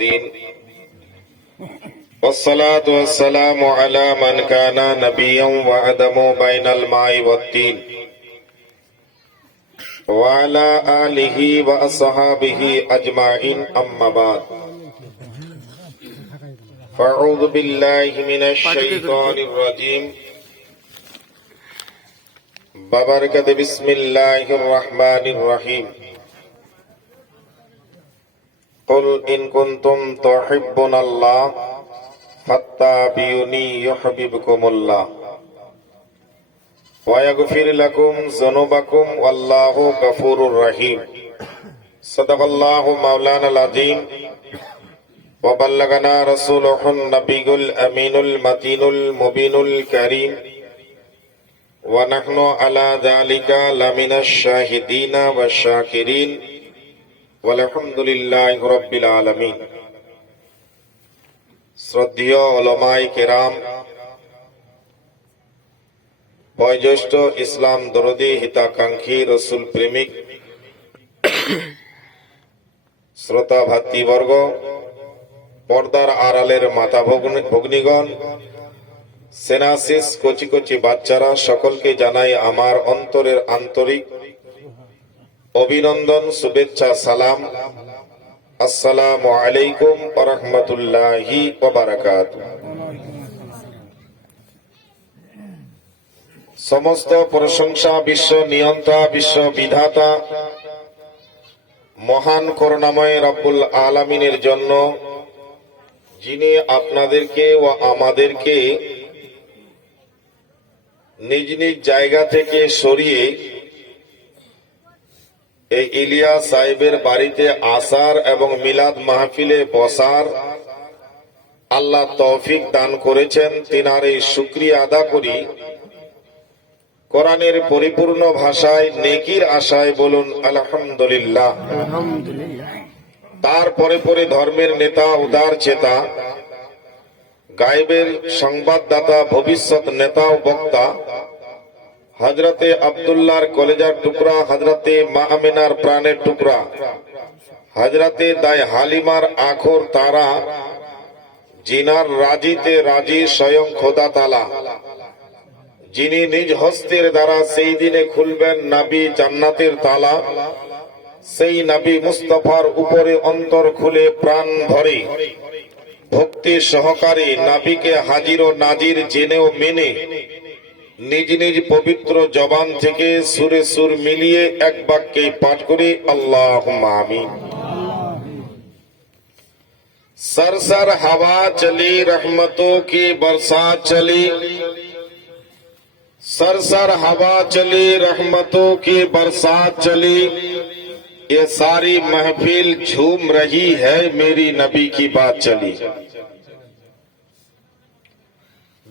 الدين والصلاة والسلام على من كان نبيا وآدم بين الماء والطين وعلى آله وأصحابه أجمعين أما بعد فأعوذ بالله من الشيطان الرجيم ببركة بسم الله الرحمن الرحيم قل إن كنتم تحبون الله فاتبعوني يحببكم الله ويغفر لكم ذنوبكم والله غفور رحيم صدق الله مولانا العظيم وبلغنا رسوله النبي الأمين المتين المبين الكريم ونحن على ذلك لمن الشاهدين والشاكرين والحمد لله رب العالمين শ্রদ্ধেয় উলামায়ে কেরাম, বয়োজ্যেষ্ঠ ইসলাম দরদি হিতাকাঙ্ক্ষী রসুল প্রেমিক শ্রোতা ভাতৃবর্গ, পর্দার আড়ালের মাতা ভগ্নীগণ, সেনাসিস কচি কচি বাচ্চারা, সকলকে জানাই আমার অন্তরের আন্তরিক অভিনন্দন, শুভেচ্ছা, সালাম। আসসালামু আলাইকুম ওয়া রাহমাতুল্লাহি ওয়া বারাকাতুহু। সমস্ত প্রশংসা বিশ্ব নিয়ন্তা, বিশ্ব বিধাতা মহান করুণাময় রব্বুল আলামিনের জন্য, যিনি আপনাদেরকে ও আমাদেরকে নিজ নিজ জায়গা থেকে সরিয়ে এই ইলিয়াস সাহেবের বাড়িতে আসার এবং মিলাদ মাহফিলে বসার আল্লাহ তৌফিক দান করেছেন। তিনার এই শুকরিয়া আদা করি। কোরআনের পরিপূর্ণ ভাষায় নেকির আশায় বলুন আলহামদুলিল্লাহ। তারপরে পরে ধর্মের নেতা, উদার চেতা, গায়েবের সংবাদদাতা, ভবিষ্যৎ নেতা ও বক্তা হযরতে আব্দুল্লাহর কলেজার টুকরা, হযরতে মা আমিনার প্রাণের টুকরা, হযরতে দায় হালিমার আখর তারা, জিনার রাজিতে রাজি স্বয়ং খোদা তাআলা, যিনি নিজ হস্তের দ্বারা সেই দিনে খুলবেন নবী জান্নাতের তালা, সেই নবী মুস্তাফার উপরে অন্তর খুলে প্রাণ ভরে ভক্তি সহকারে নবীকে হাজির ও নাজির জেনে ও মেনে নিজ নিজ পবিত্র জবান থেকে সুরে সুর মিলিয়ে এক বাক্যে পাঠ করি আল্লাহুম্মা আমিন। सरसर हवा चली, रहमतों की बरसात चली, सरसर हवा चली, रहमतों की बरसात चली, ये सारी महफिल झूम रही है, मेरी नबी की बात चली।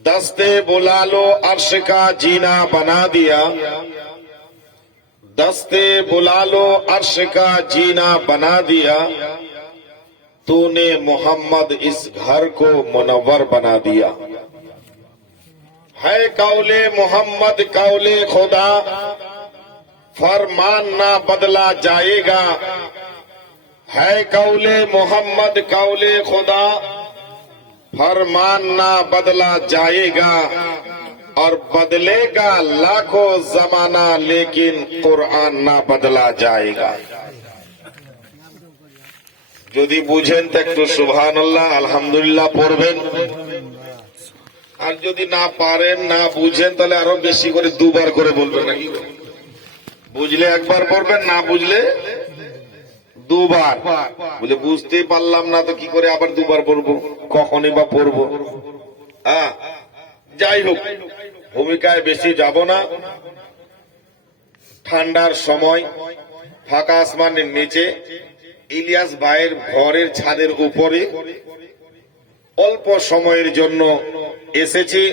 दस्ते बुला लो अर्श का जीना बना दिया, दस्ते बुला लो अर्श का जीना बना दिया, तूने मोहम्मद इस घर को मुनव्वर बना दिया। है कौले मोहम्मद कौले खुदा, फरमान ना बदला जाएगा। है कौले मोहम्मद कौले खुदा, फरमान ना बदला जाएगा, और बदलेगा लाखों जमाना, लेकिन कुरान ना बदला जाएगा। যদি বুঝেন তো একটু সুবহানাল্লাহ আলহামদুলিল্লাহ পড়বেন, আর যদি না পারেন, না বুঝেন, তাহলে আরো বেশি করে দুবার করে বলবেন। নাকি বুঝলে একবার পড়বেন, না বুঝলে দুবার। বুঝলে বুঝতেই পারলাম না তো কি করে আবার দুবার পড়বো, কখনই বা পড়বো। যাই হোক, ভূমিকায় বেশি যাব না। ঠান্ডার সময় ফাঁকা আসমানের নিচে ইলিয়াস ভাইয়ের ঘরের ছাদের উপরে অল্প সময়ের জন্য এসেছি।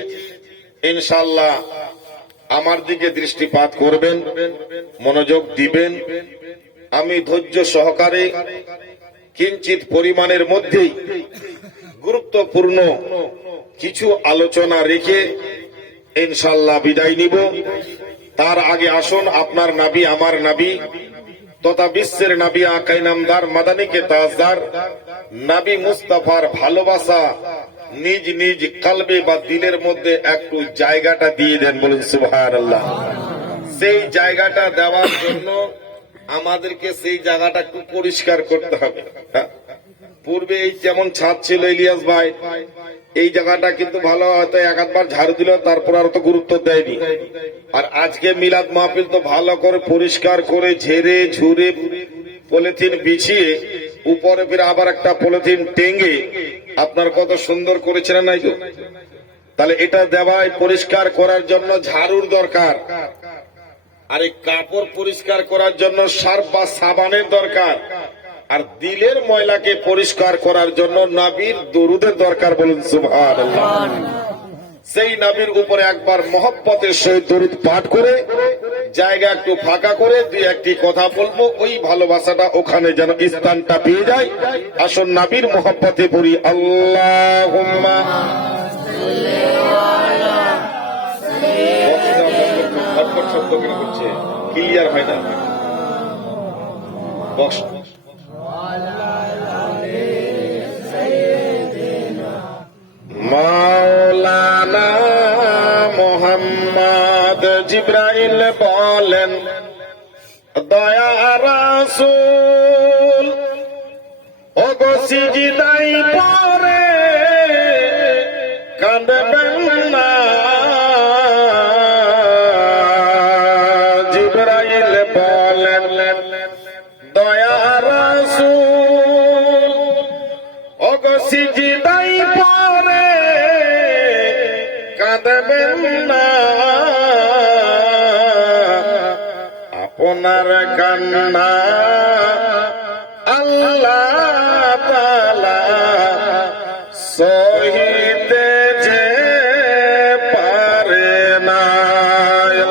ইনশাআল্লাহ আমার দিকে দৃষ্টিপাত করবেন, মনোযোগ দিবেন। আমি ধৈর্য সহকারে কিঞ্চিত পরিমাণের মধ্যেই গুরুত্বপূর্ণ কিছু আলোচনা রেখে ইনশাআল্লাহ বিদায় নিব। তার আগে আসুন আপনার নবী আমার নবী তথা বিশ্বের নবী আকাই নামদার মাদানীকে তাজদার নবী মুস্তাফার ভালোবাসা নিজ নিজ কলবে বা দিলের মধ্যে একটু জায়গাটা দিয়ে দেন, বলুন সুবহানাল্লাহ। সেই জায়গাটা দেওয়ার জন্য আমাদেরকে সেই জায়গাটা একটু পরিষ্কার করতে হবে। পূর্বে এই যেমন ছাদ ছিল ইলিয়াস ভাই, এই জায়গাটা কিন্তু ভালো হয়তো এক আধবার ঝাড়ু দিল, তারপর আর তো গুরুত্ব দেয়নি। আর আজকে মিলাদ মাহফিল তো ভালো করে পরিষ্কার করে ঝেড়ে ঝুড়ে পলিথিন বিছিয়ে উপরে ফিরে আবার একটা পলিথিন টেঙ্গে আপনার কত সুন্দর করেছিলেন নাই তো? তাহলে এটা দেওয়ায় পরিষ্কার করার জন্য ঝাড়ুর দরকার, আর এই কাপড় পরিষ্কার করার জন্য সার্ফ বা সাবানের দরকার, আর দিলের ময়লাকে পরিষ্কার করার জন্য নবীর দরুদের দরকার, বলুন সুবহানাল্লাহ। সেই নবীর উপরে একবার মহব্বতের সহিত দরুদ পাঠ করে জায়গা একটু ফাঁকা করে দুই একটি কথা বলবো, ওই ভালোবাসাটা ওখানে যেন স্থানটা পেয়ে যায়। আসুন নবীর মহব্বতে পড়ি আল্লাহুম্মা শব্দ কেন করছে, ক্লিয়ার হয় না বক্স। মাওলানা মুহাম্মদ জিবরাইল বলেন, দয়া রাসূল ওগো সিজদাই পড়ে কাঁদবেন না। জিবরাইল বলেন, দয়া রাসূল ওগো সিজদাই পড়ে কাঁদবেন না। আপনার কান্না আল্লাহ তাআলা সহিতে যে পারে না।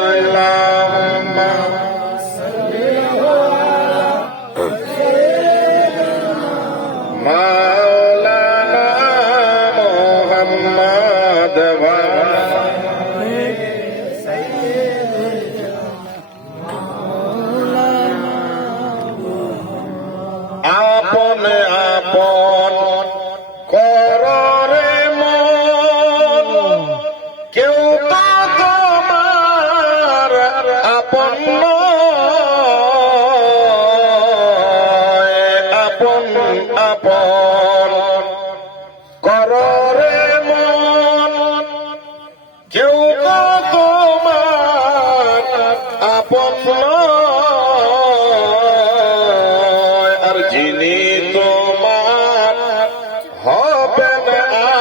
আল্লাহুম্মা মাওলানা মুহাম্মদ আপন আপন কররে মন, কেউ তো তোমার আপন নয়। আপন আপন কররে মন, কেউ তো তোমার আপন নয়। আর যিনি তোমার হবেন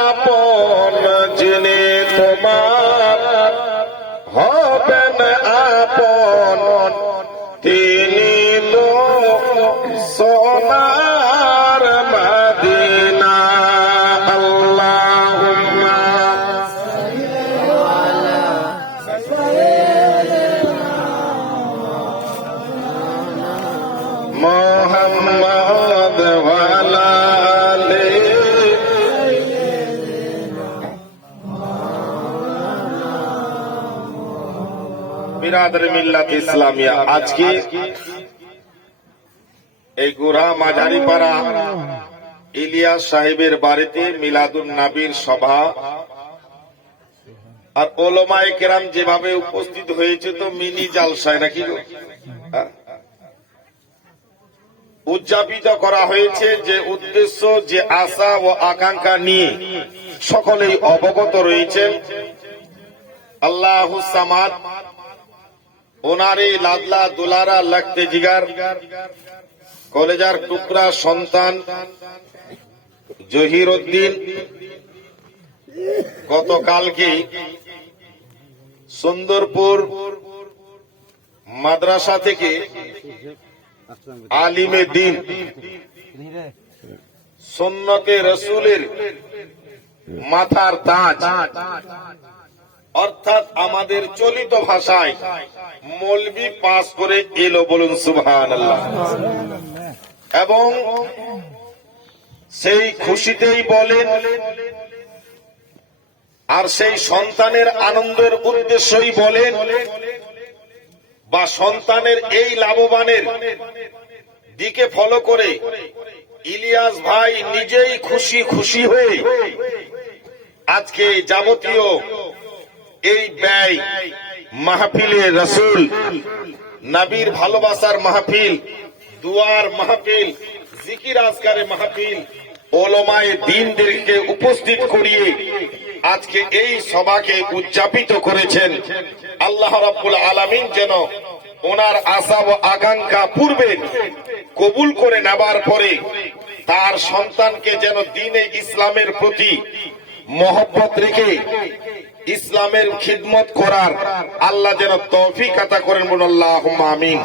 আপন, যিনি তোমার হবেন আপন, তিনি তো সোনার মদিনা। আল্লাহুম্মা মুহাম্মদ ওয়া আলা আলিহি। বিরাদর মিল্লাত ইসলামিয়া, আজকে এই গোড়া মাঝারিপাড়া ইলিয়াস সাহেবের বাড়িতে মিলাদুন নবীর সভা, আর ওলামায়ে কেরাম যেভাবে উপস্থিত হয়েছে তো মিনি জালসায় নাকি গো? উদযাপিত করা হয়েছে যে উদ্দেশ্য, যে আশা ও আকাঙ্ক্ষা নিয়ে সকলেই অবগত রয়েছেন। আল্লাহু সামাদ, ওনারই লাদলা দুলারা লাগতে জিগার কলেজার টুকরা সন্তান জহির উদ্দিন গতকালকে সুন্দরপুর মাদ্রাসা থেকে আলিমে দিন সুন্নতে রসুলের মাথার তাজ, অর্থাৎ আমাদের চলিত ভাষায় মৌলবি পাস করে এলো, বলুন সুবহানাল্লাহ। এবং সেই খুশিতেই বলেন, আর সেই সন্তানের আনন্দের উদ্দেশ্যই বলেন, বা সন্তানের এই লাভবানের দিকে ফলো করে ইলিয়াস ভাই নিজেই খুশি খুশি হয়ে আজকে যাবতীয় এই ব্যয় মাহফিলে রসুল, নবীর ভালোবাসার মাহফিল, দুয়ার মাহফিল, জিকির আজকারে মাহফিল, ওলামায়ে দ্বীনদেরকে উপস্থিত করিয়ে আজকে এই সভাকে উদযাপিত করেছেন। আল্লাহ রাব্বুল আলামিন যেন ওনার আশা ও আকাঙ্ক্ষা পূর্বে কবুল করে নেবার পরে তার সন্তানকে যেন দ্বীনে ইসলামের প্রতি মহব্বত রেখে ইসলামের খিদমত করার আল্লাহ যেন তৌফিক আতা করেন, বলুন আল্লাহুম্মা আমিন।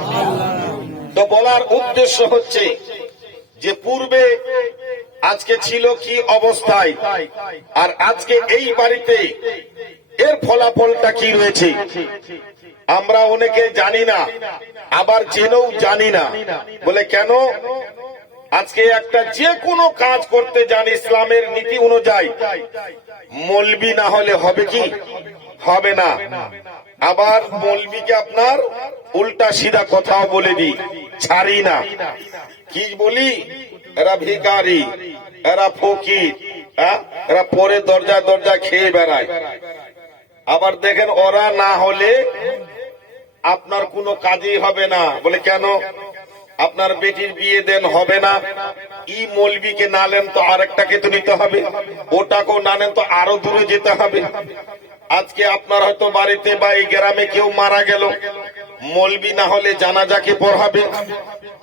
তো বলার উদ্দেশ্য হচ্ছে যে পূর্বে আজকে ছিল কি অবস্থায় আর আজকে এই বাড়িতে এর ফলাফলটা কি রয়েছে আমরা অনেকে জানি না, আবার জেনেও জানি না। বলে কেন? আজকে একটা যে কোনো কাজ করতে যান ইসলামের নীতি অনুযায়ী মৌলবি না হলে হবে কি? হবে না। আবার মৌলবিকে আপনার উল্টা সিধা কথাও বলে দিই, ছাড়ি না। কি বলি? এরা ভিখারি, এরা ফকির, এরা পরে দরজা দরজা খেয়ে বেড়ায়। আবার দেখেন ওরা না হলে আপনার কোনো কাজই হবে না। বলে কেন? আপনার বেটির বিয়ে দেন হবে না, ই মৌলবিকে না নেন তো আরেকটাকে তো নিতে হবে, ওটাকেও না নেন তো আরো দূরে যেতে হবে। আজকে আপনার হয়তো বাড়িতে বা এই গ্রামে কেউ মারা গেল, মৌলবি না হলে জানাজাকে পড়াবে,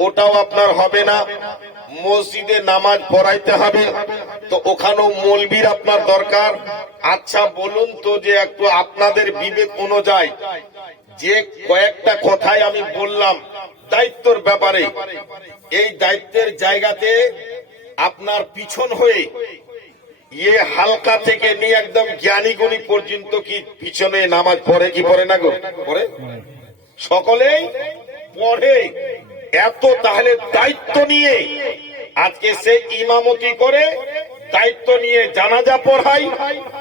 ওটাও আপনার হবে না। মসজিদে নামাজ পড়াইতে হবে, তো ওখানেও মৌলবির আপনার দরকার। আচ্ছা বলুন তো, যে একটু আপনাদের বিবেক অনুযায়ী যে কয়েকটা কথাই আমি বললাম দায়িত্বর ব্যাপারে, এই দায়িত্বের জায়গাতে আপনার পিছন হয়ে ইয়ে হালকা থেকে নিয়ে একদম জ্ঞানী গুণী পর্যন্ত কি পিছনে নামাজ পড়ে কি পড়ে না গো? পড়ে, সকলেই পড়ে। এত তাহলে দায়িত্ব নিয়ে আজকে সে ইমামতি করে, দায়িত্ব নিয়ে জানাজা পড়াই,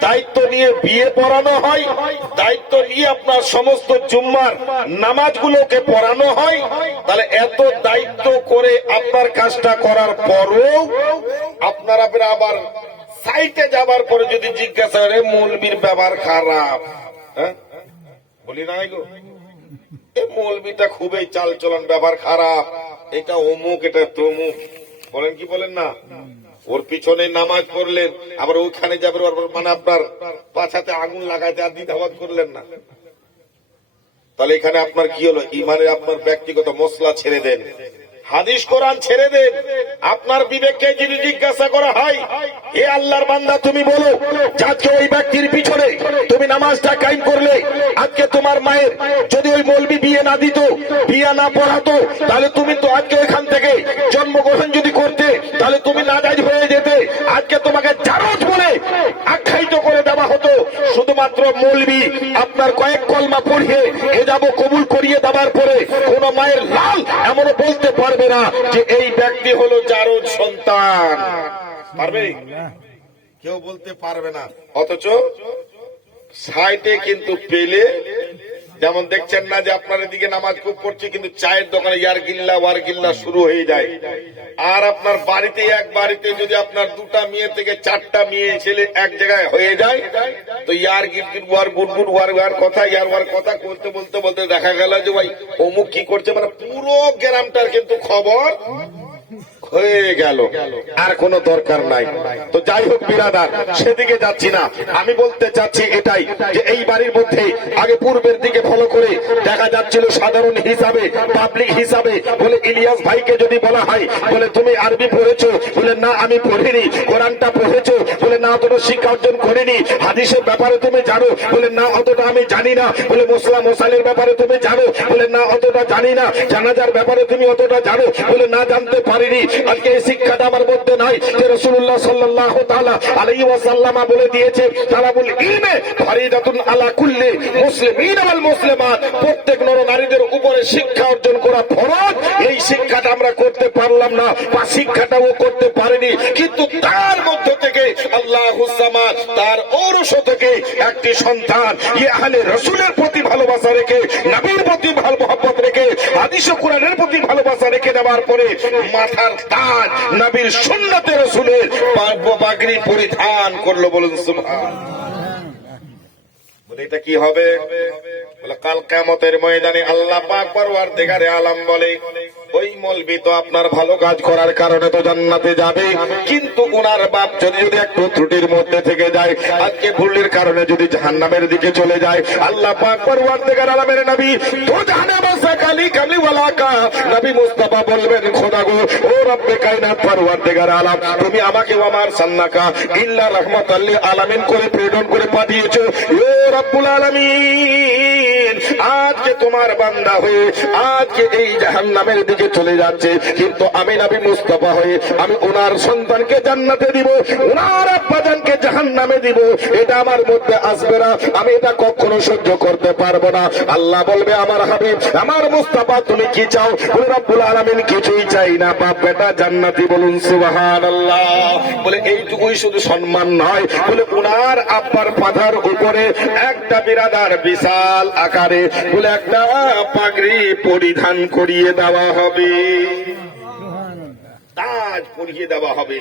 দায়িত্ব নিয়ে বিয়ে পড়ানো হয়, দায়িত্ব নিয়ে আপনার সমস্ত জুম্মার নামাজগুলোকে পড়ানো হয়। তাহলে এত দায়িত্ব করে আপনার কাজটা করার পরও আপনারা আবার সাইটে যাবার পরে যদি জিজ্ঞাসা করে মৌলবীর ব্যবহার খারাপ, হ্যাঁ বলি না গো, এই মৌলবীটা খুবই চাল চলন ব্যবহার খারাপ, এটা অমুক, এটা তমুক, বলেন কি বলেন না? ওর পিছনে নামাজ পড়লেন, আবার ওইখানে যাবেন, মানে আপনার পাছাতে আগুন লাগাতে আর দ্বিধাবোধ করলেন না। তাহলে এখানে আপনার কি হলো? ইমানের আপনার ব্যক্তিগত মসলা ছেড়ে দেন, হাদিস কোরআন ছেড়ে দেন। আপনার বিবেককে যদি জিজ্ঞাসা করা হয়, হে আল্লাহর বান্দা তুমি বলো, আজকে ওই ব্যক্তির পিছনে তুমি নামাজটা কায়েম করলে, আজকে তোমার মায়ের যদি ওই মৌলবি বিয়ে না দিত, বিয়ে না পড়াতো, তাহলে তুমি তো আজকে এখান থেকে জন্মগ্রহণ যদি করতে, তাহলে তুমি নাজায়েজ হয়ে যেতে। আজকে তোমাকে জারজ বলে আখ্যায়িত করে দেওয়া হতো। শুধুমাত্র মৌলবি আপনার কয়েক কলমা পড়িয়ে এ যাব কবুল করিয়ে দেওয়ার পরে কোন মায়ের লাল এমনও বলতে পারবে না যে এই ব্যক্তি হলো জারজ সন্তান। পারবে? কেউ বলতে পারবে না। অথচ সাইটে কিন্তু পেলে, যেমন দেখছেন না যে আপনার এদিকে নামাজ খুব পড়ছে, কিন্তু চায়ের দোকানে ইয়ার গিল্লা ওয়ার গিল্লা শুরু হয়ে যায়। আর আপনার বাড়িতে, এক বাড়িতে যদি আপনার দুটা মেয়ে থেকে চারটা মেয়ে ছেলে এক জায়গায় হয়ে যায়, তো ইয়ার গিল ওয়ার গুড়গুড় ওয়ার ওয়ার কথা, ইয়ার ওয়ার কথা বলতে বলতে বলতে দেখা গেল যে ভাই অমুক কি করছে, মানে পুরো গ্রামটার কিন্তু খবর হয়ে গেল, আর কোন দরকার নাই। তো যাই হোক বিরাদার, সেদিকে যাচ্ছি না। আমি বলতে চাচ্ছি এটাই, যে এই বাড়ির মধ্যে আগে পূর্বের দিকে ফলো করে দেখা যাচ্ছিল সাধারণ হিসাবে, পাবলিক হিসাবে, বলে ইলিয়াস ভাইকে যদি বলা হয়, বলে তুমি আরবি পড়েছো, বলে না আমি পড়িনি। কোরআনটা পড়েছো, বলে না অতটা শিক্ষা অর্জন করিনি। হাদিসের ব্যাপারে তুমি জানো, বলে না অতটা আমি জানি না। বলে মুসলা মোসালের ব্যাপারে তুমি জানো, বলে না অতটা জানি না। জানাজার ব্যাপারে তুমি অতটা জানো, বলে না জানতে পারিনি। আজকে এই শিক্ষাটা আমার মধ্যে নাই যে রাসূলুল্লাহ সাল্লাল্লাহু তাআলা আলাইহি ওয়াসাল্লাম বলে দিয়েছে, তালাবুল ইলমে ফরিদাতুন আলা কুল্লি মুসলিমিন ওয়াল মুসলিমাত, প্রত্যেক নর নারীদের উপরে শিক্ষা অর্জন করা ফরজ। এই শিক্ষাটা আমরা করতে পারলাম না, বা শিক্ষাটাও করতে পারিনি। কিন্তু তার মধ্য থেকে আল্লাহুস সামাদ, তার ঔরস থেকে একটি সন্তান ইয়ে আহলে রাসূলের প্রতি ভালোবাসা রেখে, নবীর প্রতি ভালো মহব্বত রেখে হাদিস ও কোরআনের প্রতি ভালোবাসা রেখে দেওয়ার পরে মাথার তাজ নবীর সুন্নতে রাসূলের পাগড়ি পরিধান করলো। বলুন সুবহানাল্লাহ। বলে এটা কি হবে? বলে কাল কিয়ামতের ময়দানে আল্লাহ পাক পরওয়ারদিগারে আলম বলে, ওই মৌলবি তো আপনার ভালো কাজ করার কারণে তো জান্নাতে যাবে, কিন্তু ওনার বাপ যদি একটু ত্রুটির মধ্যে থেকে যায়, আজকে ভুলের কারণে যদি জাহান্নামের দিকে চলে যায়, আল্লাহ পাক পরওয়ারদিগার আলমের নবী তো জাহান্নামে সাকালি কামলিওয়ালা কা নবী মুস্তাফা বলবেন, খোদা গো, ও রব্বে কায়নাত পরওয়ারদিগার আলম, তুমি আমাকে আমার সান্নাকা ইল্লা রাহমাতাল লিল আলামিন করে প্রেরণ করে পাঠিয়েছো। ও রব্বুল আলামিন, আজকে তোমার বান্দা হয়ে আজকে এই জাহান্নামের দিকে চলে যাচ্ছে, কিন্তু আমি নবী মুস্তাফা হয়ে আমি ওনার সন্তানকে জান্নাতে দিব, ওনার আব্বাজানকে জাহান্নামে দিব, এটা আমার মধ্যে আসবে না, আমি এটা কখনো সহ্য করতে পারবো না। আল্লাহ বলবে, আমার হাবিব, আমার মুস্তাফা, তুমি কি চাও? বলে রব্বুল আলামিন কিছুই চাই না, বাপ বেটা জান্নাতি। বলুন সুবহানাল্লাহ। বলে এইটুকুই শুধু সম্মান নয়, বলে ওনার আব্বার পাথার উপরে একটা বিরাদার বিশাল আকারে বলে একটা পাগড়ি পরিধান করিয়ে দেওয়া হবে, তাজ পরিয়ে দেওয়া হবে,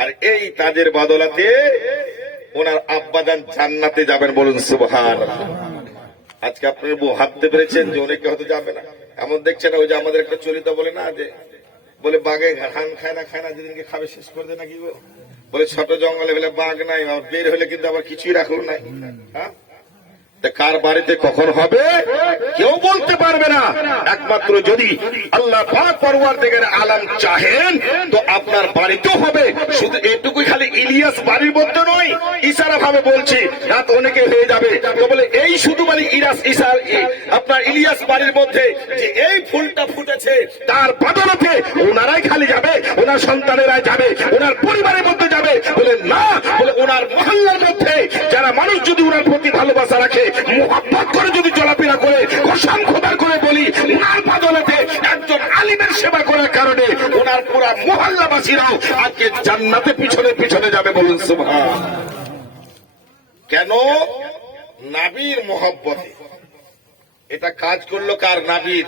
আর এই তাজের বদলাতে ওনার আব্বাজান জান্নাতে যাবেন। বলুন সুবহানাল্লাহ। আজকে আপনার বউ হাঁটতে পেরেছেন যে অনেকে হয়তো যাবে না, এমন দেখছেন ওই যে আমাদের একটা চলিত বলে না, যে বলে বাঘে ধান খায় না যেদিনকে খাবে শেষ করে দেয় নাকি গো, বলে ছোট জঙ্গলে হলে বাঘ নাই, বের হলে কিন্তু আবার কিছুই রাখলো নাই। হ্যাঁ, কার বাড়িতে কখন হবে কেউ বলতে পারবে না, একমাত্র যদি আল্লাহ পাক পরওয়ারদিগার আলম চাহেন তো আপনার বাড়িতেও হবে। শুধু এটুকুই খালি ইলিয়াস বাড়ির মধ্যে নয়, ইশারা ভাবে বলছি, রাত অনেকে হয়ে যাবে তো বলে এই শুধু মানে আপনার ইলিয়াস বাড়ির মধ্যে যে এই ফুলটা ফুটেছে তার বদলতে ওনারাই খালি যাবে, ওনার সন্তানেরাই যাবে, ওনার পরিবারের মধ্যে যাবে। বলে না, বলে ওনার মহল্লার মধ্যে যারা মানুষ যদি ওনার প্রতি ভালোবাসা রাখে, মুহাব্বত করে যদি চলাফেরা করে, কসম খোদা করে বলি, ওনার বদলতে একজন আলিমের সেবা করার কারণে ওনার পুরা মহল্লাবাসীরাও আজকে জান্নাতে পিছনে পিছনে যাবে। বলুন সুবহান। কেন? নবীর মহব্বতে। এটা কাজ করলো কার? নবীর।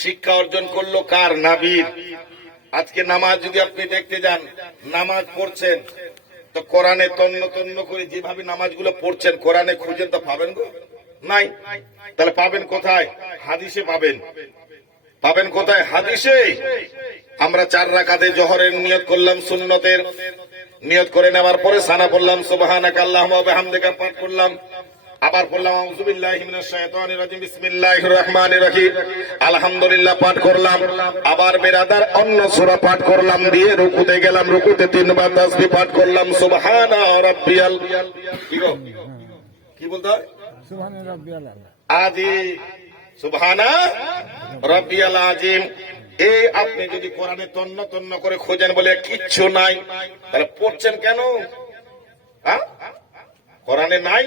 শিক্ষা অর্জন করলো কার? নবীর। আজকে নামাজ যদি আপনি দেখতে যান, নামাজ পড়ছেন তো কোরআনে তন্ন তন্ন করে যেভাবে নামাজগুলো পড়ছেন, কোরআনে খুঁজেন তো পাবেন গো? নাই। তাহলে পাবেন কোথায়? হাদিসে পাবেন। পাবেন কোথায়? হাদিসে। আমরা 4 রাকাতে জোহরের নিয়ত করলাম, সুন্নতের নিয়ত করে নেওয়ার পরে সানা পড়লাম, সুবহানাকা আল্লাহুম্মা ওয়া বিহামদিকা পাঠ করলাম, আবার পড়লাম আউযু বিল্লাহি মিনাশ শাইতানির রাজিম বিসমিল্লাহির রহমানির রহিম, আলহামদুলিল্লাহ পাঠ করলাম, আবার বেরাদার অন্য সূরা পাঠ করলাম, দিয়ে রুকুতে গেলাম, রুকুতে 3 বার তাসবিহ পাঠ করলাম, সুবহানা রাব্বিয়াল কি বলতে হয়? সুবহানা রাব্বিয়াল আযীম, সুবহানা রাব্বিয়াল আযীম। এই আপনি যদি কোরআনে তন্ন তন্ন করে খোঁজেন, বলে কিচ্ছু নাই, তাহলে পড়ছেন কেন? হ্যাঁ, কোরআনে নাই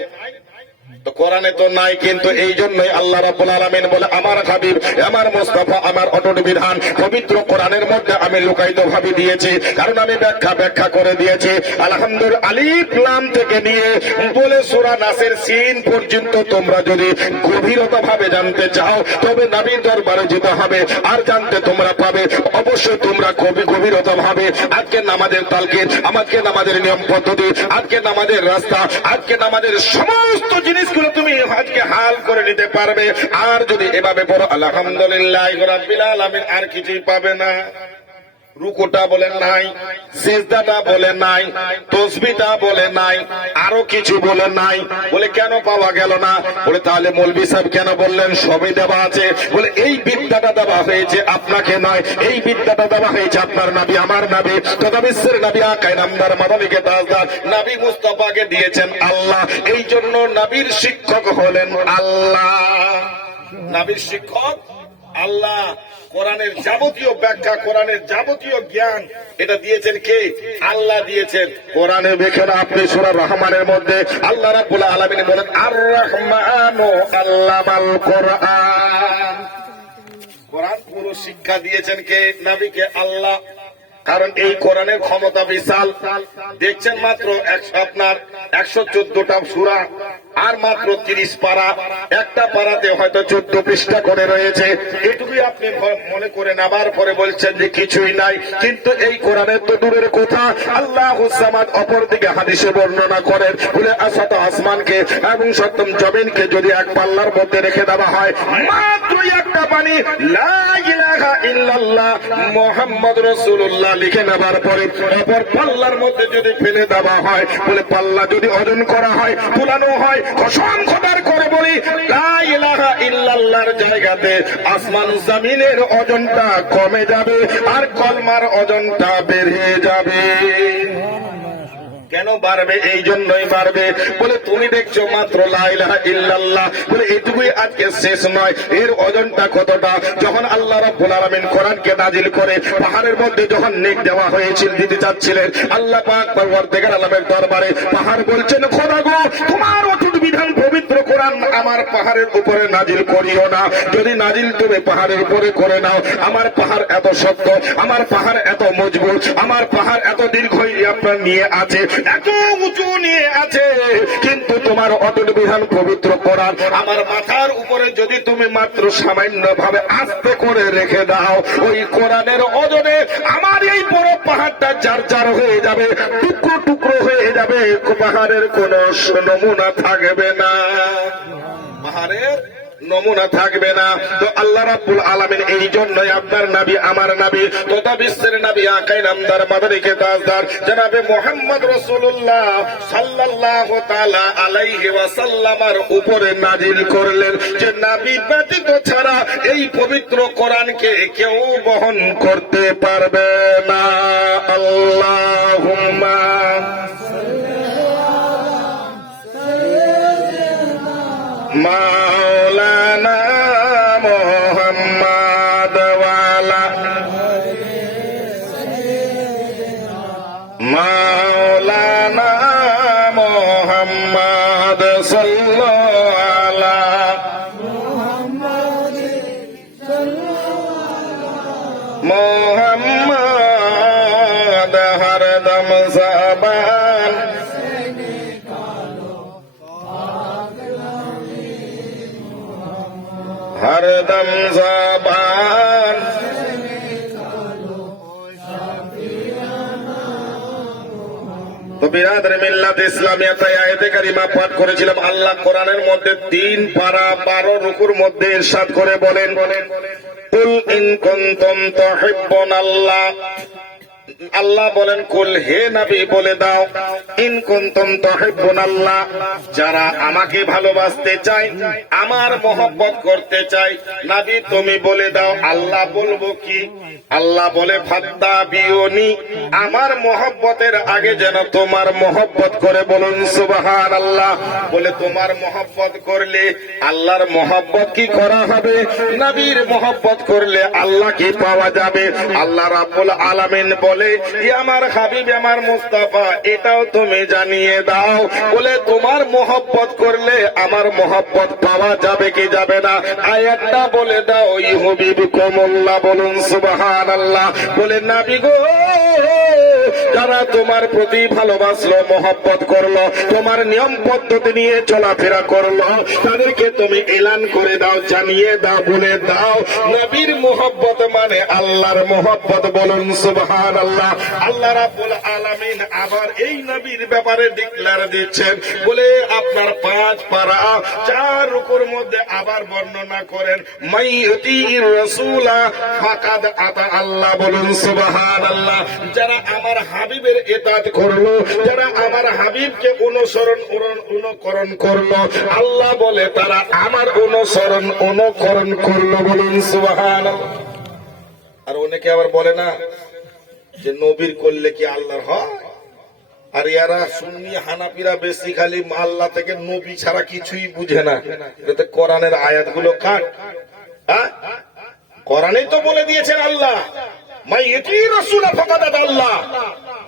তো, কোরআনে তো নাই, কিন্তু এই জন্যই আল্লাহ রাব্বুল আলামিন বলে, আমার হাবিব, আমার মুস্তাফা, আমার অটুট বিধান পবিত্র কোরআনের মধ্যে আমি লুকায়িত ভাবে দিয়েছি, কারণ আমি ব্যাখ্যা করে দিয়েছি। আলহামদুলিল্লাহ, আলিফ লাম থেকে নিয়ে বলে সূরা নাসের সিন পর্যন্ত তোমরা যদি গভীরতা ভাবে জানতে চাও, তবে নবীর দরবারে যেতে হবে, আর জানতে তোমরা পাবে অবশ্যই তোমরা গভীরতা ভাবে। আজকে নামাজের তালকিন, আজকে নামাজের নিয়ম পদ্ধতি, আজকে নামাজের রাস্তা, আজকে নামাজের সমস্ত জিনিসগুলো তুমি আজকে হাল করে নিতে পারবে। আর যদি এভাবে পড়ো আলহামদুলিল্লাহি রাব্বিল আলামিন, আর কিছুই পাবে না। রুকুটা বলে নাই, সিজদাটা বলে নাই, তাসবিহটা বলে নাই, আরো কিছু বলে নাই। বলে কেন পাওয়া গেল না? বলে তাহলে মৌলভী সাহেব কেন বললেন সবই দেওয়া আছে? বলে এই বিদ্যাটা দেওয়া হয়েছে আপনাকে নয়, এই বিদ্যাটা দেওয়া হয়েছে আপনার নবী, আমার নবী, তথা বিশ্বের নবী আকায়ে নামদার মাদানিকে তাজদার নবী মুস্তাফাকে দিয়েছেন আল্লাহ। এই জন্য নবীর শিক্ষক হলেন আল্লাহ। নবীর শিক্ষক আল্লাহ। কোরআনের যাবতীয় ব্যাখ্যা, কোরআনের যাবতীয় জ্ঞান এটা দিয়েছেন কে? আল্লাহ দিয়েছেন। কোরআনে দেখেন আপনি সূরা রহমানের মধ্যে আল্লাহ রাব্বুল আলামিন বলেন, আর রহমানু আল্লামাল কোরআন। কোরআন পুরো শিক্ষা দিয়েছেন কে? নবীকে আল্লাহ। কারণ এই কোরআনের ক্ষমতা বিশাল। দেখছেন মাত্র আপনার 114টা সূরা আর মাত্র 30 পারা, একটা পারাতে হয়তো 14 পৃষ্ঠা করে রয়েছে। এটুকুই আপনি মনে করে নেবার পরে বলছেন যে কিছুই নাই, কিন্তু এই কোরআনের তো দূরের কথা। আল্লাহুস সামাদ অপর দিকে হাদিসে বর্ণনা করেন, বলে আসাত আসমানকে এবং সপ্তম জমিনকে যদি এক পাল্লার মধ্যে রেখে দেওয়া হয়, মাত্র একটা বাণী লা ইলাহা ইল্লাল্লাহ মুহাম্মদ রাসূলুল্লাহ লিখে নেবার পরে অপর পাল্লার মধ্যে যদি ফেলে দেওয়া হয়, বলে পাল্লা যদি ওজন করা হয়, তুলানো হয়, কসম খোদার করে বলি লা ইলাহা ইল্লাল্লাহর জায়গাতে আসমান জমিনের ওজনটা কমে যাবে আর কলমার ওজনটা বেড়ে যাবে। কেন বাড়বে? এই জন্যই বাড়বে, বলে তুমি দেখছো মাত্র লা ইলাহা ইল্লাল্লাহ, বলে এটুকুই আজকে শেষ নয়, এর ওজনটা কতটা। যখন আল্লাহ রাব্বুল আলামিন কোরআনকে নাজিল করে পাহাড়ের মধ্যে যখন নেক দেওয়া হয়েছিল, দিতে চাচ্ছিলেন, আল্লাহ পাক পরওয়ারদিগার আলমের দরবারে পাহাড় বলছেন, খোদা গো, তোমার অটুট বিধান পবিত্র কোরআন আমার পাহাড়ের উপরে নাজিল করিও না। যদি নাজিল তুমি পাহাড়ের উপরে করে নাও, আমার পাহাড় এত শক্ত, আমার পাহাড় এত মজবুত, আমার পাহাড় এত দীর্ঘ আপনার নিয়ে আছে, এত উঁচু নিয়ে আছে, কিন্তু তোমার অটুট বিধান পবিত্র কোরআন আমার মাথার উপরে যদি তুমি মাত্র সামান্য ভাবে আস্তে করে রেখে দাও, ওই কোরআনের ওজনে আমার এই বড় পাহাড়টা জারজার হয়ে যাবে, টুকরো টুকরো হয়ে যাবে, পাহাড়ের কোন নমুনা থাকবে না, পাহাড়ের নমুনা থাকবে না। তো আল্লাহ রাব্বুল আলামিন এই জন্যই আপনার নবী, আমার নবী, তথা বিশ্বের নবী, আকাই নামদার, মাদারিকে তাজদার জনাবে মুহাম্মদ রাসূলুল্লাহ সাল্লাল্লাহু তাআলা আলাইহি ওয়াসাল্লামের উপরে নাজিল করলেন যে নবী ব্যতীত ছাড়া এই পবিত্র কোরআনকে কেউ বহন করতে পারবে না। আল্লাহুম্মা মাওলানা মুহাম্মদ ওয়ালা মাওলানা মুহাম্মদ সাল্লাল্লাহু আলা মুহাম্মদ হরদম সাবান हरदम ज़बान। তো বিরাদর মিল্লাত ইসলামিয়াতে আয়াতে কারিমা পাঠ করেছিলাম। আল্লাহ কোরআনের মধ্যে 3 পারা 12 রুকুর মধ্যে ইরশাদ করে বলেন, কুল ইন কুনতুম তুহিব্বুনাল্লাহ, আল্লাহ বলেন, কুল হে নবী বলে দাও, ইন কুনতুম তুহিব্বুনাল্লাহ, যারা আমাকে ভালোবাসতে চায়, আমার মহব্বত করতে চায়, নবী তুমি বলে দাও আল্লাহ বলবো কি? আল্লাহ বলে ফাত্তাবিউনি, আমার মহব্বতের আগে যেন তোমার মহব্বত করে বলুন সুবহানাল্লাহ। বলে তোমার মহব্বত করলে আল্লাহর মহব্বত কি করা হবে? নবীর মহব্বত করলে আল্লাহ কি পাওয়া যাবে? আল্লাহ রাব্বুল আলামিন বলে, আমার হাবিব, আমার মুস্তাফা, এটাও তুমি জানিয়ে দাও, বলে তোমার মহব্বত করলে আমার মহব্বত পাওয়া যাবে কি যাবে না? আয়াতটা বলে দাও, ইউহিব্বুকুমুল্লাহ, বলুন সুবহানাল্লাহ। বলে নবী গো, যারা তোমার প্রতি ভালোবাসলো, মহব্বত করলো, তোমার নিয়ম পদ্ধতি নিয়ে চলাফেরা করলো, তাদেরকে তুমি এলান করে দাও, জানিয়ে দাও, বলে দাও, নবীর মহব্বত মানে আল্লাহর মহব্বত, বলুন সুবহানাল্লাহ। আল্লাহ রাব্বুল আলামিন আবার এই নবীর ব্যাপারে ডিক্লেয়ার দিচ্ছেন, বলে আপনার 5 পারা 4 রুকুর মধ্যে আবার বর্ণনা করেন, মাইয়ুতির রাসূলা ফাকাদ আতা আল্লাহ, বলুন সুবহানাল্লাহ। যারা আমার হাবিবের ইতাআত করলো, যারা আমার হাবিবকে অনুকরণ করলো, আল্লাহ বলে তারা আমার অনুকরণ করলো, বলুন সুবহানাল্লাহ। আর অনেকে আবার বলে না যে নবীর করলে কি আল্লাহর হয়? আর ইয়ারা সুন্নি হানাফিরা বেশি খালি আল্লাহ থেকে নবী ছাড়া কিছুই বুঝে না। এতে কোরআনের আয়াতগুলো কাট, কোরআনেই তো বলে দিয়েছেন আল্লাহ মাই ইতি রাসূল ফাকাদ আল্লাহ,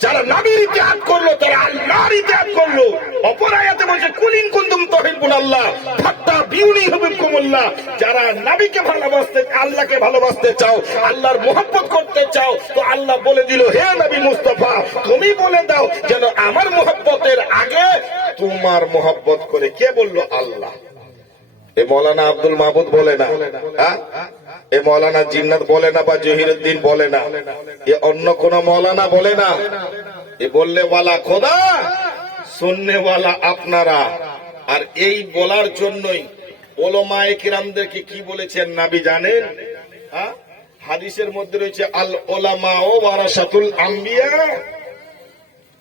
যারা নবীর ইতিআত করলো তারা আল্লাহর ইতিআত করলো। অপর আয়াতে বলছে কুল ইন কুনতুম তুহিব্বুন আল্লাহ ফাত্তাবিউনি ইউহিব্বুকুমুল্লাহ, যারা নবীকে ভালোবাসতে, আল্লাহকে ভালোবাসতে চাও, আল্লাহর মহব্বত করতে চাও, তো আল্লাহ বলে দিল হে নবী মুস্তাফা তুমি বলে দাও যেন আমার মহব্বতের আগে তোমার মহব্বত করে। কে বললো? আল্লাহ। এ মৌলানা আব্দুল মাহমুদ বলে না, হ্যাঁ? এ মৌলানা জিন্নাত বলে না, বা জহিরুদ্দিন বলে না, এ অন্য কোন মৌলানা বলে না। এ বললে ওয়ালা খোদা, শুননে ওয়ালা আপনারা। আর এই বলার জন্যই ওলামায়ে কিরামদেরকে কি বলেছেন নবী জানেন? হ্যাঁ, হাদিসের মধ্যে রয়েছে আল ওলামাও ওয়ারাসাতুল আম্বিয়া,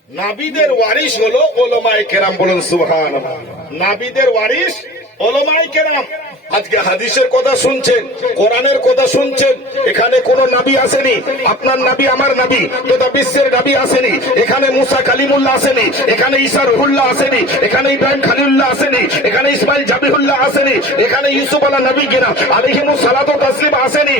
নবীদের ওয়ারিস হলো ওলামায়ে কেরাম। বলুন সুবহানাল্লাহ। নবীদের ওয়ারিস ওলামায়ে কেরাম। আজকে হাদিসের কথা শুনছেন, কোরআনের কথা শুনছেন, এখানে কোন নবী আসেনি। আপনার নবী আমার নবী, গোটা বিশ্বের নবী আসেনি। এখানে মুসা কালিমুল্লাহ আসেনি, এখানে ঈসা রুহুল্লাহ আসেনি, এখানে ইব্রাহিম খলিলুল্লাহ আসেনি, এখানে ইসমাইল জাবিহুল্লাহ আসেনি, এখানে ইউসুফ আলা নবী কিনা আলাইহিমুস সালাতু তাসলিম আসেনি।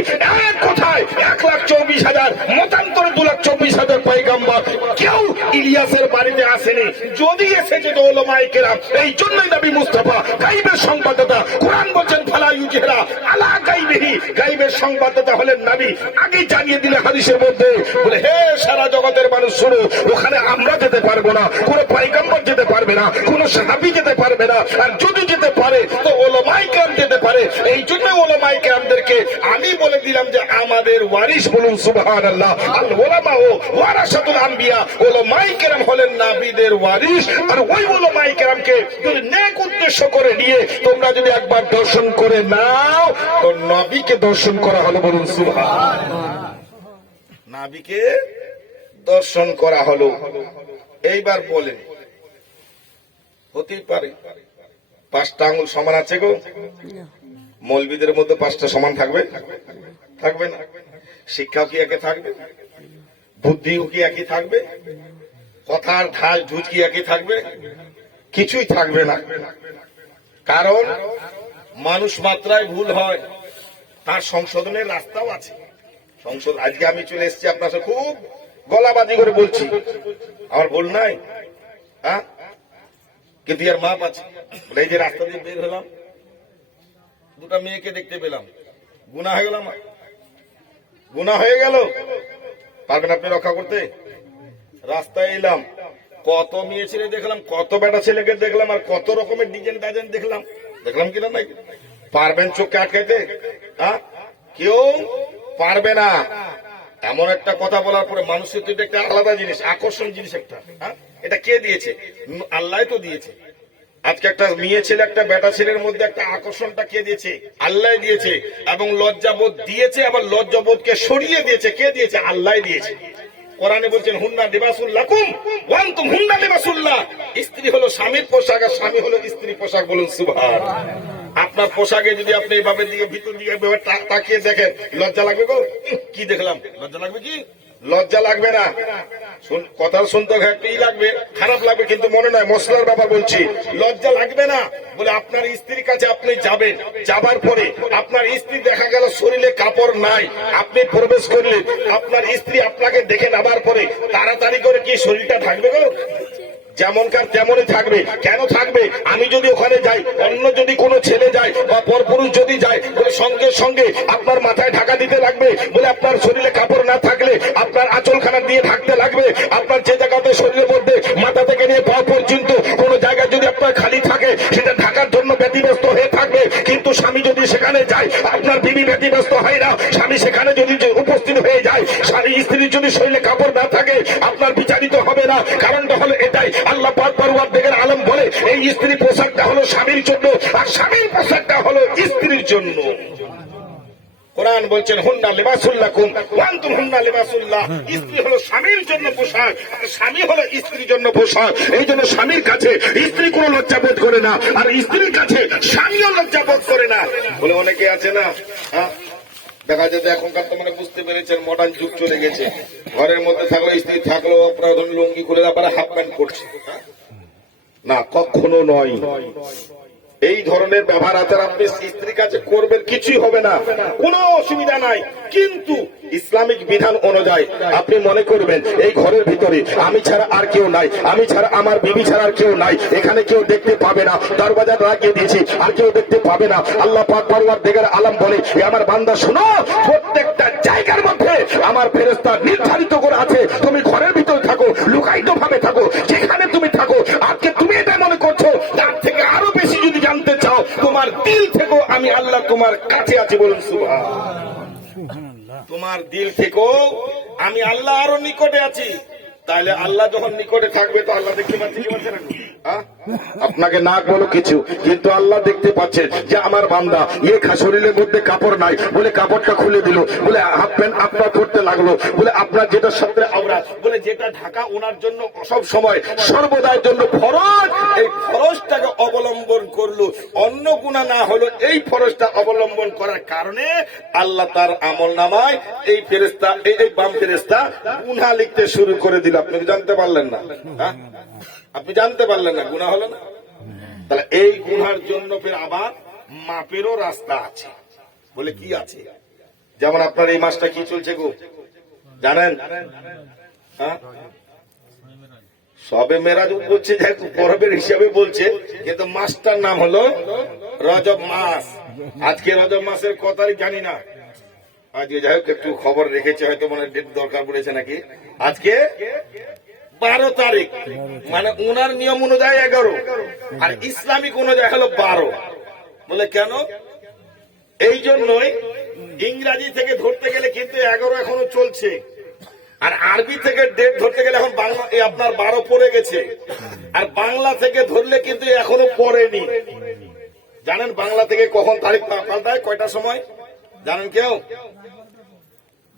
এক কথায় 1,24,000 মতান্তর 2,24,000 পয়গম্বর, কেউ ইলিয়াসের বাড়িতে আসেনি। যদি এসেছে তো ওলামায়ে কেরাম। এই জন্যই নবী মুস্তাফা গায়বের সংবাদদাতা। কোরআন বলছেন ফালা ইউজহিরা আলা গায়বিহি, গায়বের সংবাদদাতা হলেন নবী। আগে জানিয়ে দিলে হাদিসের মধ্যে বলে হে সারা জগতের মানুষ শুনো, ওখানে আমরা যেতে পারবো না, কোন পয়গম্বর যেতে পারবে না, কোন সাহাবী যেতে পারবে না, আর যদি যেতে পারে তো ওলামায়ে কেরাম যেতে পারে। এই জন্য ওলামায়ে কেরামদেরকে আমি বলে দিলাম যে আমাদের ওয়ারিস। বলুন সুবহানাল্লাহ। আল ওলামাউ ওয়ারাসাতুল আম্বিয়া, ওলামায়ে কেরাম হলেন নবীদের ওয়ারিস। আর ওই ওলামায়ে কেরামকে যদি নেক উদ্দেশ্য করে নিয়ে তোমরা যদি একবার দর্শন করে নাও তো নবীকে দর্শন করা হলো। বলুন সুবহানাল্লাহ। নবীকে দর্শন করা হলো। এইবার বলেন, হতেই পারে 5টা আঙ্গুল সমান আছে গো? মৌলবীদের মধ্যে 5টা সমান থাকবে? থাকবে না। শিক্ষাও কি একই থাকবে? বুদ্ধিও কি একই থাকবে? কথার ঢাল ঢুজ কি একই থাকবে? কিছুই থাকবে না। কারণ মানুষ মাত্রায় ভুল হয়, তার সংশোধনের রাস্তাও আছে। আজকে আমি চলে এসেছি আপনার সাথে খুব গলাবাজি করে বলছি, আমার ভুল নাই, হ্যাঁ, কিন্তু এর মাপ আছে। এই যে রাস্তা দিয়ে বের হলাম, 2টা মেয়েকে দেখতে পেলাম, গুনাহ হয়ে গেল, আমার গুনাহ হয়ে গেল। পারবেন আপনি রক্ষা করতে? রাস্তায় এলাম, কত মেয়ে ছেলে দেখলাম, কত বেটা ছেলেকে দেখলাম, আর কত রকমের ডিজাইন ডাজাইন দেখলাম। দেখলাম কিনা নাই? পারবেন চোখকে আটকাইতে? হ্যাঁ, কেউ পারবে না। এমন একটা কথা বলার পরে মানুষের তো এটা একটা আলাদা জিনিস, আকর্ষণ জিনিস একটা। হ্যাঁ, এটা কে দিয়েছে? আল্লাহ তো দিয়েছে। আজকে একটা মেয়ে ছেলে একটা বেটা ছেলের মধ্যে একটা আকর্ষণটা কে দিয়েছে? আল্লাহ দিয়েছে। এবং লজ্জাবোধ দিয়েছে, আবার লজ্জাবোধকে সরিয়ে দিয়েছে। কে দিয়েছে? আল্লাহ দিয়েছে। কোরআনে বলছেন হুন্না লিবাসুল লাকুম ওয়া আনতুম হুন্না লিবাসুল্লাহ। স্ত্রী হলো স্বামীর পোশাক, আর স্বামী হলো স্ত্রীর পোশাক। বলুন সুবহানাল্লাহ। আপনার পোশাকে যদি আপনি এভাবে দিকে ভিতর দিকে তাকিয়ে দেখেন, লজ্জা লাগবে গো? কি দেখলাম? লজ্জা লাগবে কি? লজ্জা লাগবে না। কথা শুনতে একটাই লাগবে, খারাপ লাগবে, কিন্তু মনে নয়, মশলার ব্যাপার বলছি। লজ্জা লাগবে না বলে আপনার স্ত্রীর কাছে আপনি যাবেন, যাবার পরে আপনার স্ত্রী দেখা গেল শরীরে কাপড় নাই, আপনি প্রবেশ করলেন, আপনার স্ত্রী আপনাকে দেখে নেবার পরে তাড়াতাড়ি করে কি শরীরটা ঢাকবে গো? যেমনকার তেমনই থাকবে। কেন থাকবে? আমি যদি ওখানে যাই, অন্য যদি কোনো ছেলে যায় বা পরপুরুষ যদি যায়, বলে সঙ্গে সঙ্গে আপনার মাথায় ঢাকা দিতে লাগবে, বলে আপনার শরীরে কাপড় না থাকলে আপনার আঁচলখানা দিয়ে ঢাকতে লাগবে। আপনার যে জায়গাতে শরীরের মধ্যে মাথা থেকে নিয়ে পা পর্যন্ত কোনো জায়গায় যদি আপনার খালি থাকে, সেটা ঢাকার জন্য ব্যতিব্যস্ত হয়ে থাকবে। কিন্তু স্বামী যদি সেখানে যায়, আপনার বিবি ব্যতিব্যস্ত হয় না। স্বামী সেখানে যদি উপস্থিত হয়ে যায়, স্ত্রীর যদি শরীরে কাপড় না থাকে, আপনার বিচারিত হবে না। কারণটা হলো এটাই, আল্লাহ পাক পরওয়ারদিগার আলম বলে এই স্ত্রী পোশাকটা হলো স্বামীর জন্য, আর স্বামীর পোশাকটা হলো স্ত্রীর জন্য। কোরআন বলছেন হুন্না লিবাসুল লাকুম ওয়া আনতুম হুন্না লিবাসুল্লাহ। স্ত্রী হলো স্বামীর জন্য পোশাক, আর স্বামী হলো স্ত্রীর জন্য পোশাক। এই জন্য স্বামীর কাছে স্ত্রী কোনো লজ্জা বোধ করে না, আর স্ত্রীর কাছে স্বামীও লজ্জা বোধ করে না। বলে অনেকে আছে না, হ্যাঁ, দেখা যায় এখনকার তো মানে বুঝতে পেরেছেন মডার্ন যুগ চলে গেছে। ঘরের মধ্যে থাকলে স্ত্রী থাকলেও আপনার লুঙ্গি খুলে আবার হাফ প্যান্ট করছে। না, কখনো নয়। এই ধরনের ব্যবহার আচার আপনি স্ত্রীর কাছে করবেন, কিছুই হবে না, কোনো অসুবিধা নাই। কিন্তু ইসলামিক বিধান অনুযায়ী আপনি মনে করবেন এই ঘরের ভিতরে আমি ছাড়া আর কেউ নাই, আমি ছাড়া আমার বিবি ছাড়া আর কেউ নাই, এখানে কেউ দেখতে পাবে না, দরজা লাগিয়ে দিয়েছি আর কেউ দেখতে পাবে না। আল্লাহ পাক পরওয়ারদিগার আলম বলে, এ আমার বান্দা শোনো, প্রত্যেকটা জায়গার মধ্যে আমার ফেরেশতা নির্ধারিত করে আছে। তুমি ঘরের ভিতরে থাকো, লুকায়িত ভাবে থাকো, যেখানে তুমি থাকো, আজকে তুমি এটা মনে করছো, তার থেকে আরো বেশি যদি জানতে চাও, তোমার দিল থেকেও আমি আল্লাহ তোমার কাছে আছি। বলুন সুবহানাল্লাহ। তোমার দিল থেকেও আমি আল্লাহ আরো নিকটে আছি। তাহলে আল্লাহ যখন নিকটে থাকবে তো আল্লাহ দেখতে পাচ্ছে কি পাচ্ছে না? আপনাকে না বলো কিছু, কিন্তু আল্লাহ দেখতে পাচ্ছেন যে আমার বান্দা শরীরের মধ্যে কাপড় নাই, বলে কাপড়টা খুলে দিল, বলে হাফ প্যান্ট আপনার পড়তে লাগলো, বলে আপনার যেটা সবচেয়ে আওরাত, বলে যেটা ঢাকা ওনার জন্য সব সময় সর্বদার জন্য ফরজ, এই ফরজটাকে অবলম্বন করলো, অন্য গুনাহ না হলো। এই ফরজটা অবলম্বন করার কারণে আল্লাহ তার আমল নামায় এই ফেরেশতা, এই বাম ফেরেশতা গুনাহ লিখতে শুরু করে দিল। আপনি জানতে পারলেন না? আপনি জানতে পারলেন না, গুনাহ হলো না? তাহলে এই গুনার জন্য ফের আবার মাপেরও রাস্তা আছে। বলে কি আছে? যেমন আপনার এই মাসটা কি চলছে গো জানেন? সবে মেরাজ বলছে, পরবের হিসাবে বলছে, কিন্তু মাসটার নাম হলো রজব মাস। আজকে রজব মাসের কত তারিখ জানি না, আজকে যাই হোক একটু খবর রেখেছে, হয়তো মনে ডেট দরকার পড়েছে নাকি। আজকে 12 তারিখ, মানে উনার নিয়ম অনুযায়ী 11 আর ইসলামিক অনুযায়ী হলো 12। বলে কেন? এই জন্যই ইংরাজি থেকে ধরতে গেলে কিন্তু 11 এখনো চলছে, আর আরবি থেকে ডেট ধরতে গেলে এখন বাংলা আপনার 12 পড়ে গেছে, আর বাংলা থেকে ধরলে কিন্তু এখনো পড়েনি। জানেন বাংলা থেকে কখন তারিখ পাল্টায়, কয়টার সময় জানেন কেউ?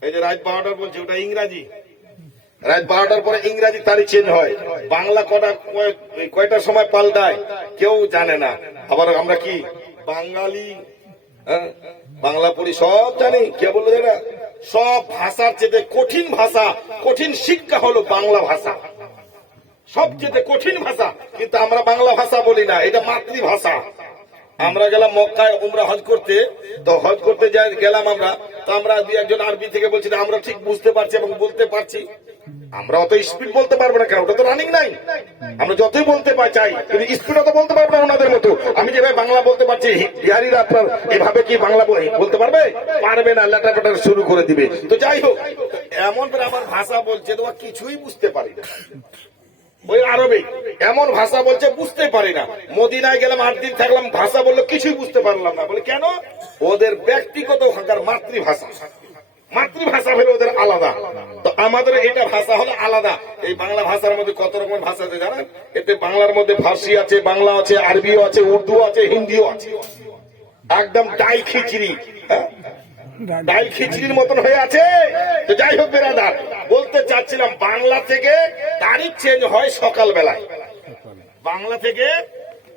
এই যে রাত 12টার বলছে, ওটা ইংরাজি। রাত 12টার পরে ইংরাজি তারিখ চেঞ্জ হয়, বাংলা কয়টার সময় পাল্টায় কেউ জানে না। আবার আমরা কি বাঙালি, বাংলা পড়ি, সব জানি। কে বললো যেটা? সব ভাষার চেয়ে কঠিন ভাষা, কঠিন শিক্ষা হলো বাংলা ভাষা, সবচেয়ে কঠিন ভাষা। কিন্তু আমরা বাংলা ভাষা বলি না, এটা মাতৃভাষা। আমরা গেলাম মক্কায় উমরা হজ করতে, তো হজ করতে গেলাম আমরা, তো আমরা দুই একজন আরবি থেকে বলছি, আমরা ঠিক বুঝতে পারছি এবং বলতে পারছি। আমরা অত স্পিড বলতে পারবো না, কেন? ওটা তো রানিং নাই। আমরা যতই বলতে চাই, কিন্তু স্পিড অত বলতে পারবো না ওনাদের মতো। আমি যেভাবে বাংলা বলতে পারছি, বিহারিরা আপনার এভাবে কি বাংলা বলতে পারবে? পারবে না, লেটার পেটার শুরু করে দিবে। তো যাই হোক, এমন করে আমার ভাষা বলছে তো কিছুই বুঝতে পারি না। ওই আরবে এমন ভাষা বলছে বুঝতে পারি না। মদিনায় গেলাম, 8 দিন থাকলাম, ভাষা বললো কিছুই বুঝতে পারলাম না। বলে কেন? ওদের ব্যক্তিগত মাতৃভাষা, মাতৃভাষা হলো ওদের আলাদা, তো আমাদের এটা ভাষা হলো আলাদা। এই বাংলা ভাষার মধ্যে কত রকমের ভাষা আছে জানেন? এতে বাংলার মধ্যে ফার্সি আছে, বাংলা আছে, আরবিও আছে, উর্দু আছে, হিন্দিও আছে। একদম ডাই খিচড়ি, ডাল খিচড়ির মতন হয়ে আছে। তো যাই হোক বেরাদার, বলতে চাচ্ছিলাম বাংলা থেকে তারিখ চেঞ্জ হয় সকালবেলায়, বাংলা থেকে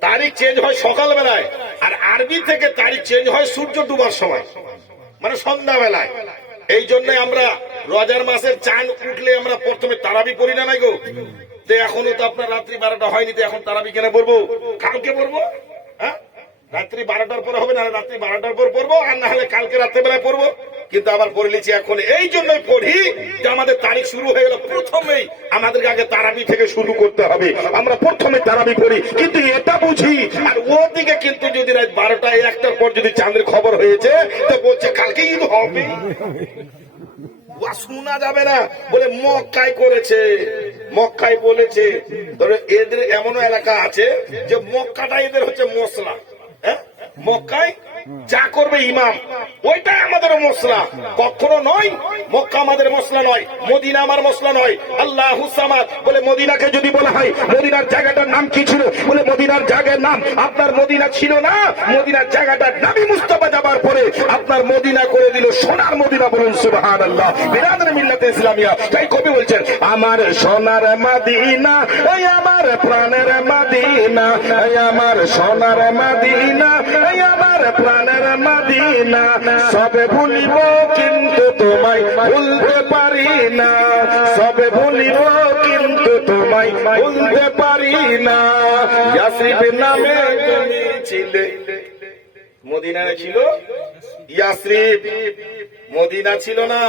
তারিখ চেঞ্জ হয় সকালবেলায়, আর আরবি থেকে তারিখ চেঞ্জ হয় সূর্য ডুবার সময়, মানে সন্ধ্যাবেলায়। এই জন্য আমরা রোজার মাসের চাঁদ উঠলে আমরা প্রথমে তারাবি পড়ি না নাই গো? তো এখনো তো আপনার রাত্রি 12টা হয়নি, তো এখন তারাবি কেন পড়বো? কালকে পড়বো। হ্যাঁ, রাত্রি 12টার পরে হবে না, রাত্রি 12টার পর পড়বো, আর না হলে কালকে রাত্রেবেলায় পড়বো। কিন্তু আবার পড়ে নিচ্ছি এখন, এই জন্যই পড়ি যে আমাদের তারিখ শুরু হয়ে গেল, প্রথমেই আমাদেরকে আগে তারাবি থেকে শুরু করতে হবে। আমরা প্রথমে তারাবি পড়ি, কিন্তু এটা বুঝি। আর ওদিকে কিন্তু যদি রাত 12টা 1টার পর যদি চাঁদের খবর হয়েছে, তো বলছে কালকে ঈদ হবে, শোনা যাবে না। বলে মক্কায় করেছে, মক্কায় বলেছে। ধরো এদের এমনও এলাকা আছে যে মক্কাটা এদের হচ্ছে মশলা। হ্যাঁ, মক্কায় যা করবে ইমাম, ওইটাই আমাদের মশলা। কখনো নয় মক্কা আমাদের মশলা নয়, মদিনা আমার মশলা নয়। আল্লাহু সামাদ। বলে মদিনাকে যদি বলা হয় মদিনার জায়গাটার নাম কি ছিল? বলে মদিনার জায়গার নাম আপনার মদিনা ছিল না, মদিনার জায়গাটার নবী মুস্তাফা যাবার পরে আপনার মদিনা করে দিল সোনার মদিনা। বলুন সুবহানাল্লাহ। বিরাদর মিল্লাতে ইসলামিয়া। তাই কবি বলছেন, আমার সোনার মদিনা, এই আমার প্রাণের মদিনা, এই আমার সোনার মদিনা, এই আমার প্রাণের মদিনা। না, সবে ভুলিব কিন্তু তোমায় ভুলতে পারি না, সবে ভুলিব কিন্তু তোমায় ভুলতে পারি না। ইয়াসরিব নামে তুমি ছিলে, মদিনায় ছিল ইয়াসরিব, মদিনা ছিল না।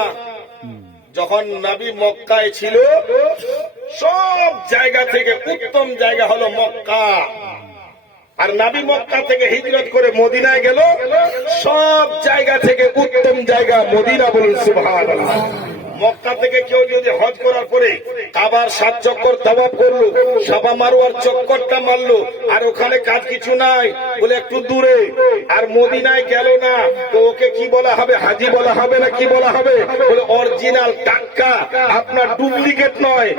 যখন নবী মক্কায় ছিল, সব জায়গা থেকে উত্তম জায়গা হলো মক্কা। আর নবী মক্কা থেকে হিজরত করে মদিনায় গেল, সব জায়গা থেকে উত্তম জায়গা মদিনা। বলুন সুবহানাল্লাহ। মক্কা থেকে কেউ যদি হজ করার পরে কাবার 7 চক্কর তাওয়াফ করলো, সাফা মারওয়ার চক্করটা মারলো, আর ওখানে কাজ কিছু নাই বলে একটু দূরে, আর মদিনায় গেল না, তো ওকে কি বলা হবে? হাজি বলা হবে না কি বলা হবে? বলে অরিজিনাল টাটকা, আপনার ডুপ্লিকেট নয়,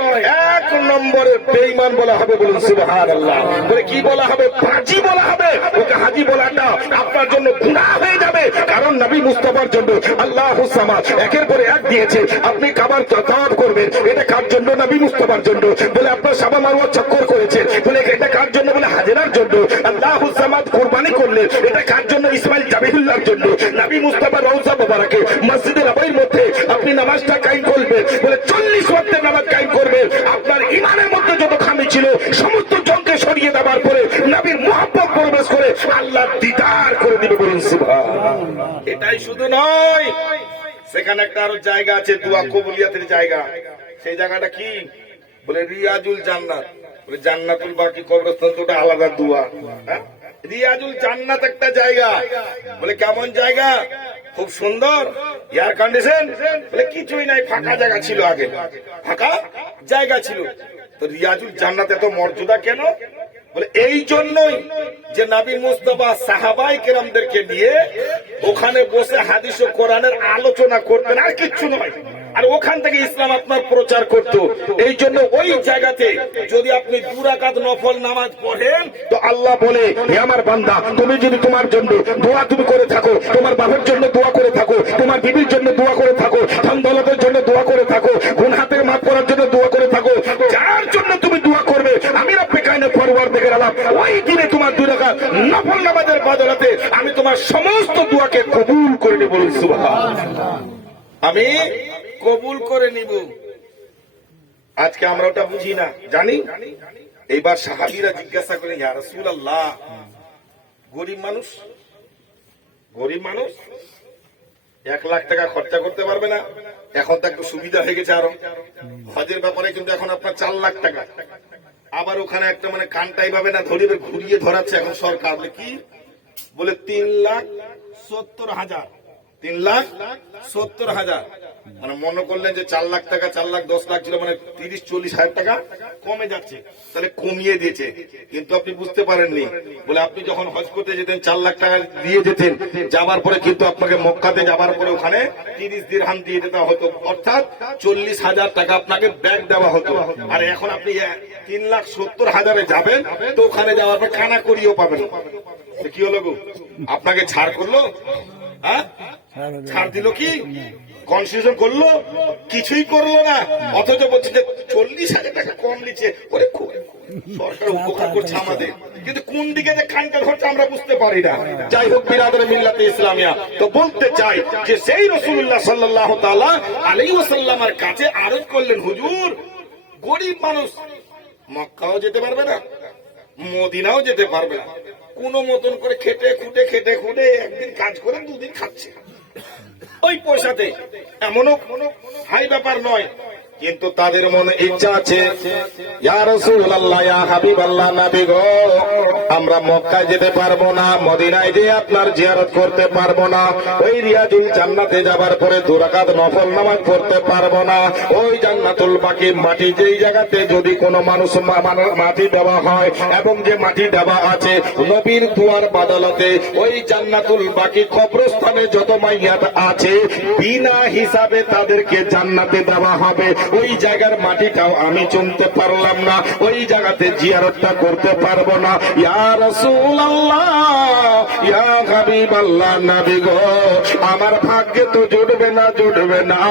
1 নম্বরের বেঈমান বলা হবে। বলুন সুবহানাল্লাহ। বলে কি বলা হবে? হাজি বলা হবে। ওকে হাজি বলাটা আপনার জন্য গুনাহ হয়ে যাবে, কারণ নবী মুস্তাফার জন্য আল্লাহুস সামাদ একের পরে এক দিয়েছে। আপনি কাবার তাওয়াফ করবেন, এটা কার জন্য? নবী মুস্তাফার জন্য। বলে আপনার সাফা মারওয়া চক্কর করেছে, বলে এটা কার জন্য? বলে হাজেরার জন্য। আল্লাহুস সামাদ কুরবানি করলেন, এটা কার জন্য? ইসমাইল জাবিহুল্লাহর জন্য। নবী মুস্তাফার রওজা মোবারকে মসজিদে নববীর মধ্যে আপনি নামাজটা কায়েম করবেন, বলে 40 ওয়াক্তের নামাজ কায়েম করবেন। আপনার ঈমানের মধ্যে যত খামি ছিল সমস্ত জনকে সরিয়ে দেওয়ার পরে নবীর মুহাব্বত প্রবেশ করে আল্লাহ দিদার করে দিবে। বলুন সুবহানাল্লাহ। এটাই শুধু নয়, সেখানে একটা আরো জায়গা আছে দোয়া কবুলিয়াতের জায়গা। সেই জায়গাটা কি? বলে রিয়াজুল জান্নাত। বলে জান্নাতুল বাকি কবরস্থান তো আলাদা দোয়া। হ্যাঁ, রিয়াজুল জান্নাত একটা জায়গা। বলে কেমন জায়গা? খুব সুন্দর, এয়ার কন্ডিশন। বলে কিছুই নাই, ফাঁকা জায়গা ছিল, আগে ফাঁকা জায়গা ছিল। তো রিয়াজুল জান্নাত এত মর্যাদা কেন? বলে এই জন্যই যে নবী মুস্তাফা সাহাবায়ে কেরামদেরকে নিয়ে ওখানে বসে হাদিস ও কোরআনের আলোচনা করতেন, আর কিচ্ছু নয়। আর ওখান থেকে ইসলাম আপনার প্রচার করত। এই জন্য ওই জায়গাতে যদি আপনি 2 রাকাত নফল নামাজ পড়েন, তো আল্লাহ বলে, হে আমার বান্দা, তুমি যদি তোমার জন্য দোয়া তুমি করে থাকো, তোমার বাবার জন্য দোয়া করে থাকো, তোমার বিবির জন্য দোয়া করে থাকো, ধন দৌলতের জন্য দোয়া করে থাকো, গুনাহ থেকে মাফ করার জন্য দোয়া করে থাকো, যার জন্য তুমি দোয়া করবে, আমি রব্বে কায়নাত পরওয়ারদিগার আলম ওই দিনে তোমার 2 রাকাত নফল নামাজের বদলাতে আমি তোমার সমস্ত দোয়াকে কবুল করে নেব। বলুন সুবহানাল্লাহ। আমি কবুল করে নিব। আজকে আমরা ওটা বুঝি না, জানি। এইবার সাহাবীরা জিজ্ঞাসা করে, ইয়া রাসূলুল্লাহ, গরিব মানুষ 1 লাখ টাকা খরচা করতে পারবে না? এখন তো একটু সুবিধা হয়ে গেছে আরো, হজের ব্যাপারে কিন্তু এখন আপনার 4 লাখ টাকা। আবার ওখানে একটা মানে কানটাই ভাবে না ধরিবে, ঘুরিয়ে ধরাচ্ছে এখন সরকার। বলে কি? বলে 3,70,000, 3,70,000। মানে মনে করলেন যে 4 লাখ টাকা, 4 লাখ 10 লাখ ছিল, মানে 30-40 হাজার টাকা কমে যাচ্ছে, তাহলে কমিয়ে দিয়েছে। কিন্তু আপনি বুঝতে পারেননি। বলে আপনি যখন হজ করতে যেতেন 4 লাখ টাকা দিয়ে যেতেন, যাবার পরে কিন্তু আপনাকে মক্কাতে যাবার পরে ওখানে 30 দিরহাম দিয়ে দিতে হতো, অর্থাৎ 40,000 টাকা আপনাকে ব্যাগ দেওয়া হতো। আর এখন আপনি 3,70,000 যাবেন, তো ওখানে যাওয়ার পর কানা করিও পাবেন। কি হলো গো? আপনাকে ছাড় করলো? হ্যাঁ, ছাড় দিল কি? কনসেশন করলো? কিছুই করলো না। অথচ বলছে যে 40,000 টাকা কম নিচ্ছে। ওরে খুব সরকার উপকার করছে আমাদের, কিন্তু কোন দিকে যে খানকার হচ্ছে আমরা বুঝতে পারি না। যাই হোক, বিরাদরে মিল্লাতে ইসলামিয়া, তো বলতে চাই যে সেই রাসূলুল্লাহ সাল্লাল্লাহু তাআলা আলাইহি ওয়াসাল্লামের কাছে আরজ করলেন, হুজুর, গরিব মানুষ মক্কাও যেতে পারবে না, মদিনাও যেতে পারবে না, কোন মতন করে খেটে খুঁটে একদিন কাজ করে 2 দিন খাচ্ছে, ওই পয়সাতে। এমনও হাই ব্যাপার নয়, কিন্তু তাদের মনে ইচ্ছা আছে, ইয়া রাসূলুল্লাহ, ইয়া হাবিবাল্লাহ, নবী গো, আমরা মক্কায় যেতে পারবো না, মদিনায় যে আপনার জিয়ারত করতে পারবো না, ওই রিয়াজুল জান্নাতে যাবার পরে 2 রাকাত নফল নামাজ পড়তে পারবো না, ওই জান্নাতুল বাকি মাটি যেই জায়গাতে যদি কোনো মানুষ মাটি দেওয়া হয়, এবং যে মাটি দেওয়া আছে নবীর দুয়ার বদলতে, ওই জান্নাতুল বাকি কবরস্থানে যত মাইয়াত আছে বিনা হিসাবে তাদেরকে জান্নাতে দেওয়া হবে। ওই জায়গার মাটিটাও আমি চুনতে পারলাম না, ওই জায়গাতে জিয়ারতটা করতে পারবো না। ইয়া রাসূলুল্লাহ, ইয়া হাবিবাল্লাহ, নবী গো, আমার ভাগ্যে তো জুটবে না,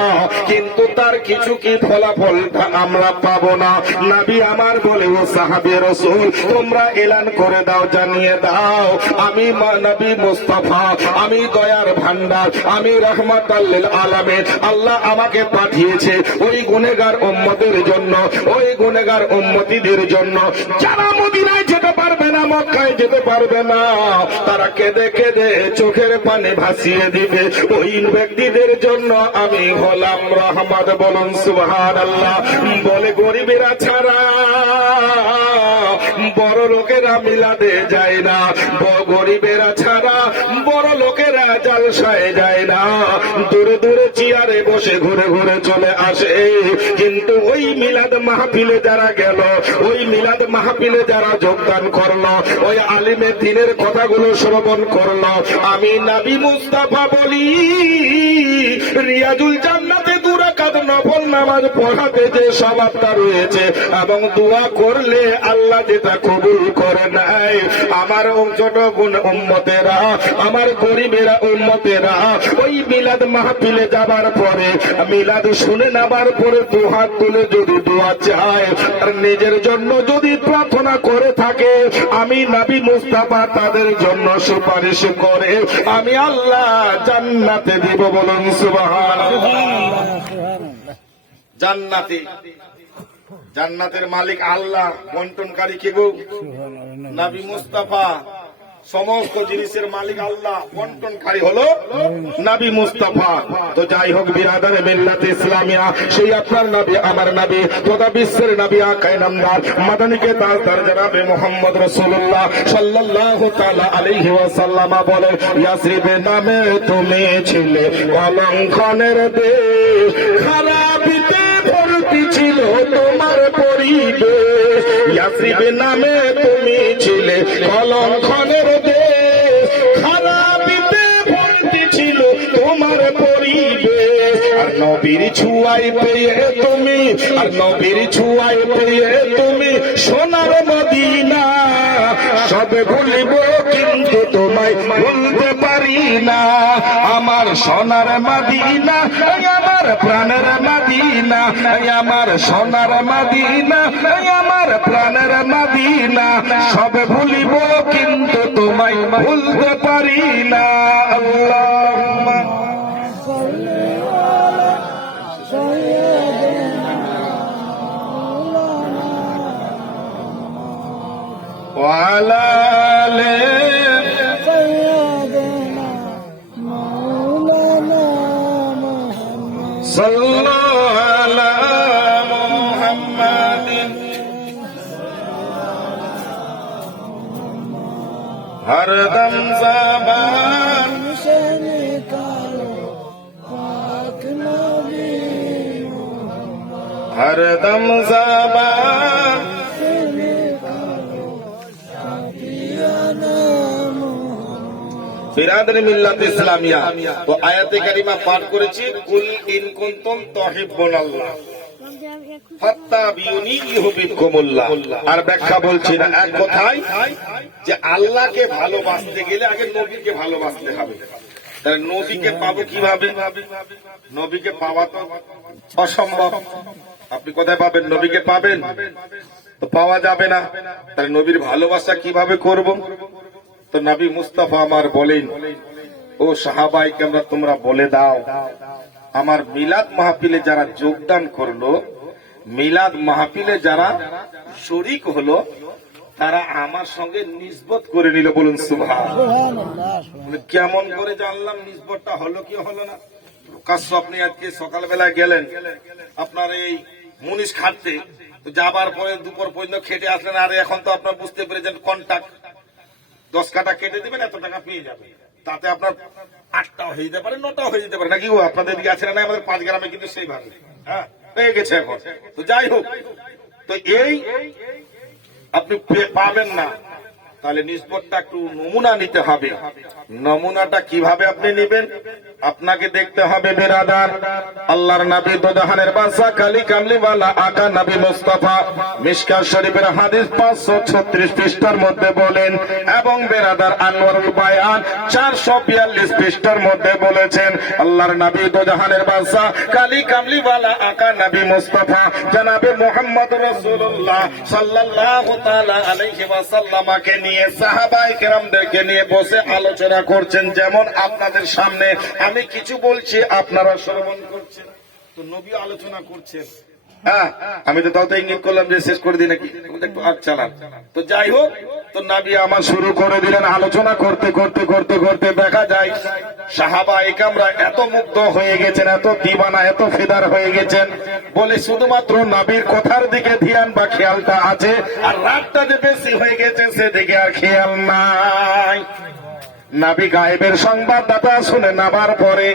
কিন্তু তার কিছু কি ফলাফলটা আমরা পাবো না। নবী আমার বলে, ও সাহাবে রাসূল, তোমরা এলান করে দাও, জানিয়ে দাও, আমি নবী মুস্তাফা, আমি দয়ার ভান্ডার, আমি রাহমাতাল লিল আলামিন। আল্লাহ আমাকে পাঠিয়েছে ওই গুনেহগার উম্মতের জন্য, ওই গুনেহগার উম্মতীদের জন্য যারা মদিনায় যেতে পারবে না, মক্কায় যেতে পারবে না, তারা কেঁদে কেঁদে চোখের পানি ভাসিয়ে দিবে, ওই ব্যক্তিদের জন্য আমি হলাম রহমত। বলুন সুবহানাল্লাহ। বলে গরিবেরা ছাড়া বড় লোকেরা মিলাদে যায় না, গরিবেরা ছাড়া বড় লোকেরা জালসায় যায় না, দূরে দূরে চেয়ারে বসে ঘুরে ঘুরে চলে আসে। কিন্তু ওই মিলাদ মাহফিলে যারা গেল, ওই মিলাদ মাহফিলে যারা যোগদান করলো, ওই আলিমে দ্বীনের কথাগুলো শ্রবণ করলো, আমি নবী মুস্তাফা বলি, রিয়াজুল জান্নাতে 2 রাকাত নফল নামাজ পড়াতে যে সওয়াবটা রয়েছে, এবং দোয়া করলে আল্লাহ যেটা কবুল করে নাই, আমার ছোট উম্মতেরা, আমার গরিবেরা উম্মতেরা ওই মিলাদ মাহফিলে যাবার পরে, মিলাদ শুনে নেবার পরে 2 হাত তুলে যদি দোয়া চায় আর নিজের জন্য যদি প্রার্থনা করে থাকে, আমি নবী মুস্তাফা তাদের জন্য সুপারিশ করে আমি আল্লাহ জান্নাতে দিব। বলুন সুবহানাল্লাহ। জান্নাতে, জান্নাতের মালিক আল্লাহ, বন্টনকারী কে গো? নবী মুস্তাফা। সমস্ত জিনিসের মালিক আল্লাহ, বন্টনকারী হলো নবী মুস্তাফা। তো যাই হোক, বিরাদারে মিল্লাত ইসলামিয়া, সেই আপনার নবী, আমার নবী, তথা বিশ্বের নবী, আকায়ে নামদার, মাদানীকে তাজদার জনাবে মুহাম্মদ রাসূলুল্লাহ সাল্লাল্লাহু তাআলা আলাইহি ওয়াসাল্লাম বলেন, ইয়াসরিব নামে তুমি ছিলে কলঙ্কনের দেশ, খারাপিতে ভর্তি ছিল তোমার পরিবেশ। ইয়াসরিব নামে তুমি ছিলে কলঙ্কনের দেশ, খারাপিতে ভর্তি ছিল তোমার পরিবেশ। আর নবীর ছোঁয়ায় পেয়ে তুমি, আর নবীর ছোঁয়ায় পেয়ে তুমি সোনার মদিনা, সবে ভুলিব কিন্তু তোমায় ভুলতে পারি না। আমার সোনার মদিনা, আমার প্রাণের মদিনা, আমার সোনার মদিনা, আমার প্রাণের মদিনা, সবে ভুলিব কিন্তু তোমায় ভুলতে পারি না। আল্লাহুম্মা ওয়ালা আলি সাল্লাল্লাহু আলা মুহাম্মাদিন। হরদম ज़बान हरदम ज़बान বিরাদরে মিল্লাত ইসলামিয়া। তো আয়াতে কারিমা পাঠ করেছি, কুল ইন কুনতুম তুহিব্বুনাল্লাহ ফাত্তাবিউনি ইউহিব্বুকুমুল্লাহ। আর ব্যাখ্যা বলছি না, এক কথায় যে আল্লাহকে ভালোবাসতে গেলে আগে নবীকে ভালোবাসতে হবে। তাহলে নবীকে পাবো কিভাবে? নবীকে পাওয়া তো অসম্ভব। আপনি কোথায় পাবেন? নবীকে পাবেন তো পাওয়া যাবে না। তাহলে নবীর ভালোবাসা কিভাবে করব? তো নবী মুস্তাফা আমার বলেন, ও সাহাবায়ে কেরাম, তোমরা বলে দাও, আমার মিলাদ মাহফিলে যারা যোগদান করলো, মিলাদ মাহফিলে যারা শরীক হলো, তারা আমার সঙ্গে নিসবত করে নিল। বলুন সুবহানাল্লাহ। কেমন করে জানলাম নিসবতটা হলো কি হলো না? প্রকাশ্য আপনি আজকে সকালবেলা গেলেন আপনার এই মুনিশ খাটতে, তো যাবার পরে দুপুর পর্যন্ত খেটে আসলেন, আর এখন তো আপনার বুঝতে পেরেছেন কন্ট্যাক্ট 10 কাটা কেটে দিবেন, এত টাকা পেয়ে যাবেন। তাতে আপনার 8টাও হয়ে যেতে পারে, 9টাও হয়ে যেতে পারে, নাকি গো? আপনাদের দিকে আছে না? আমাদের 5 গ্রামে কিন্তু সেইভাবে হয়ে গেছে এখন। তো যাই হোক, তো এই আপনি পাবেন না, তাহলে নিসবতটা একটু নমুনা নিতে হবে। নমুনাটা কিভাবে আপনি নেবেন? আপনাকে দেখতে হবে বেরাদার, আল্লাহর নবী দোজাহানের বাদশা কালী কামলিওয়ালা আকা নবী মুস্তাফা মিশকাত শরীফের হাদিস 536 পৃষ্ঠার মধ্যে বলেন, এবং বেরাদার আনোয়ারুল বায়ান 442 পৃষ্ঠার মধ্যে বলেছেন, আল্লাহর নবী দোজাহানের বাদশা কালী কামলিওয়ালা আকা নবী মুস্তাফা জনাবে মুহাম্মদ রাসূলুল্লাহ সাল্লাল্লাহু তাআলা আলাইহি ওয়াসাল্লামকে নিয়ে সাহাবায়ে কেরামদেরকে নিয়ে বসে আলোচনা করছেন। যেমন আপনাদের সামনে আমি কিছু বলছি, আপনারা শ্রবণ করছেন, তো নবী আলোচনা করছেন। হ্যাঁ, আমি তো তাও তো ইঙ্গিত করলাম যে শেষ করে দিই নাকি, একটু আর চালান। তো যাই হোক, তো নবী আমার শুরু করে দিলেন। আলোচনা করতে করতে করতে করতে দেখা যায় সাহাবায়ে কেরামরা এত মুগ্ধ হয়ে গেছেন, এত দিওয়ানা, এত ফিদার হয়ে গেছেন, বলে শুধুমাত্র নবীর কথার দিকে ধ্যান বা খেয়ালটা আছে, আর রাতটা যে বেশি হয়ে গেছে সেদিকে আর খেয়াল নাই। নবী গায়েবের সংবাদদাতা শুনে নামার পরে,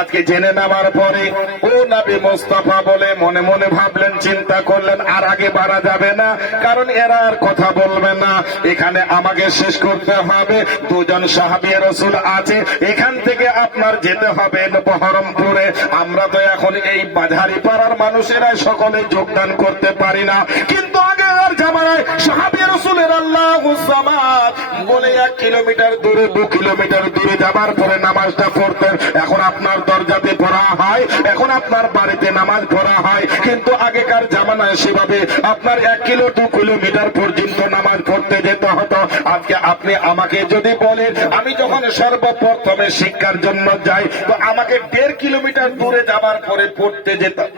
আজকে জেনে নামার পরে, ও নবী মুস্তাফা বলে মনে মনে ভাবলেন, চিন্তা করলেন আর আগে বাড়া যাবে না, কারণ এরা আর কথা বলবে না, এখানে আমাকে শেষ করতে হবে। দুজন সাহাবী রাসূল আছে, এখান থেকে আপনার যেতে হবে বহরমপুরে। আমরা তো এখন এই বাজারি পাড়ার মানুষেরাই সকলে যোগদান করতে পারি না, কিন্তু আগের জামানায় সাহাবী রাসূলের আল্লাহু সামাদ বলে 1 কিলোমিটার দূরে, 2 কিলোমিটার দূরে যাবার পরে নামাজটা পড়তেন। এখন আপনার দরজাতে পড়া হয়, এখন আপনার বাড়িতে নামাজ পড়া হয়, কিন্তু আগেকার জামানায় সেভাবে আপনার 1 কিলো 2 কিলোমিটার পর্যন্ত নামাজ পড়তে যেতে হতো। আজকে আপনি আমাকে যদি বলেন, আমি যখন সর্বপ্রথমে শিক্ষার জন্য যাই, তো আমাকে 1.5 কিলোমিটার দূরে যাবার পরে পড়তে যেতাম।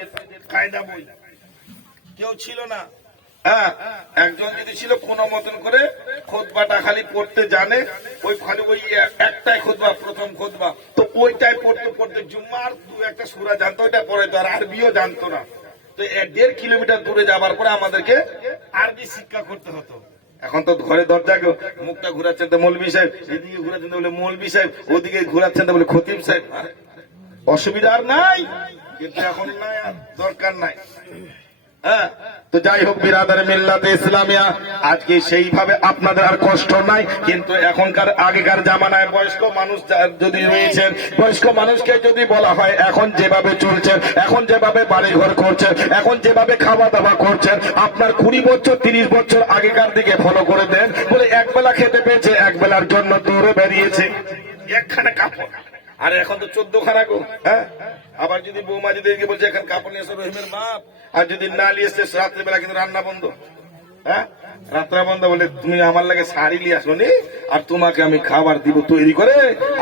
কায়দা বই কেউ ছিল না। হ্যাঁ, একজন যদি ছিল কোন মতন করে খুতবাটা খালি পড়তে জানে, ওই খালি ওই একটাই খুতবা, প্রথম খুতবা, তো ওইটাই পড়তে পড়তে জুম্মার 2-1টা সূরা জানতো, ওইটা পড়ে তো আর আরবিও জানতো না। তো 1.5 কিলোমিটার দূরে যাবার পরে আমাদেরকে আরবি শিক্ষা করতে হতো। এখন তো ঘরে দরজা মুখটা ঘুরাচ্ছেন তো মৌলভী সাহেব, এদিকে ঘুরাচ্ছেন তো বলে মৌলভী সাহেব, ওদিকে ঘুরাচ্ছেন তো বলে খতিব সাহেব। অসুবিধা আর নাই, কিন্তু এখন নাই, আর দরকার নাই। হ্যাঁ, তো যাই হোক বিরাদার মিল্লাতে ইসলামিয়া, আজকে সেইভাবে আপনাদের আর কষ্ট নাই, কিন্তু এখনকার আগেকার জামানায় বয়স্ক মানুষ যদি রয়েছেন, বয়স্ক মানুষকে যদি বলা হয় এখন যেভাবে চলছেন, এখন যেভাবে বাড়িঘর করছেন, এখন যেভাবে খাওয়া দাওয়া করছেন, আপনার 20 বছর 30 বছর আগেকার দিকে ফলো করে দেন, বলে একবেলা খেতে পেয়েছে, একবেলার জন্য দৌড়ে বেরিয়েছে একখানা কাপড়, আর এখন তো 14 খানা গো। হ্যাঁ, আবার যদি বৌমা যদি বলছে এখন কাপড় নিয়ে এসো রহিমের বাপ, আর যদি না নিয়ে এসছে রাত্রেবেলা কিন্তু রান্না বন্ধ। হ্যাঁ, রাত্রা বন্ধ, বলে তুমি আমার লাগে শাড়ি নিয়ে আসো নি, আর তোমাকে আমি খাবার দিব তৈরি করে,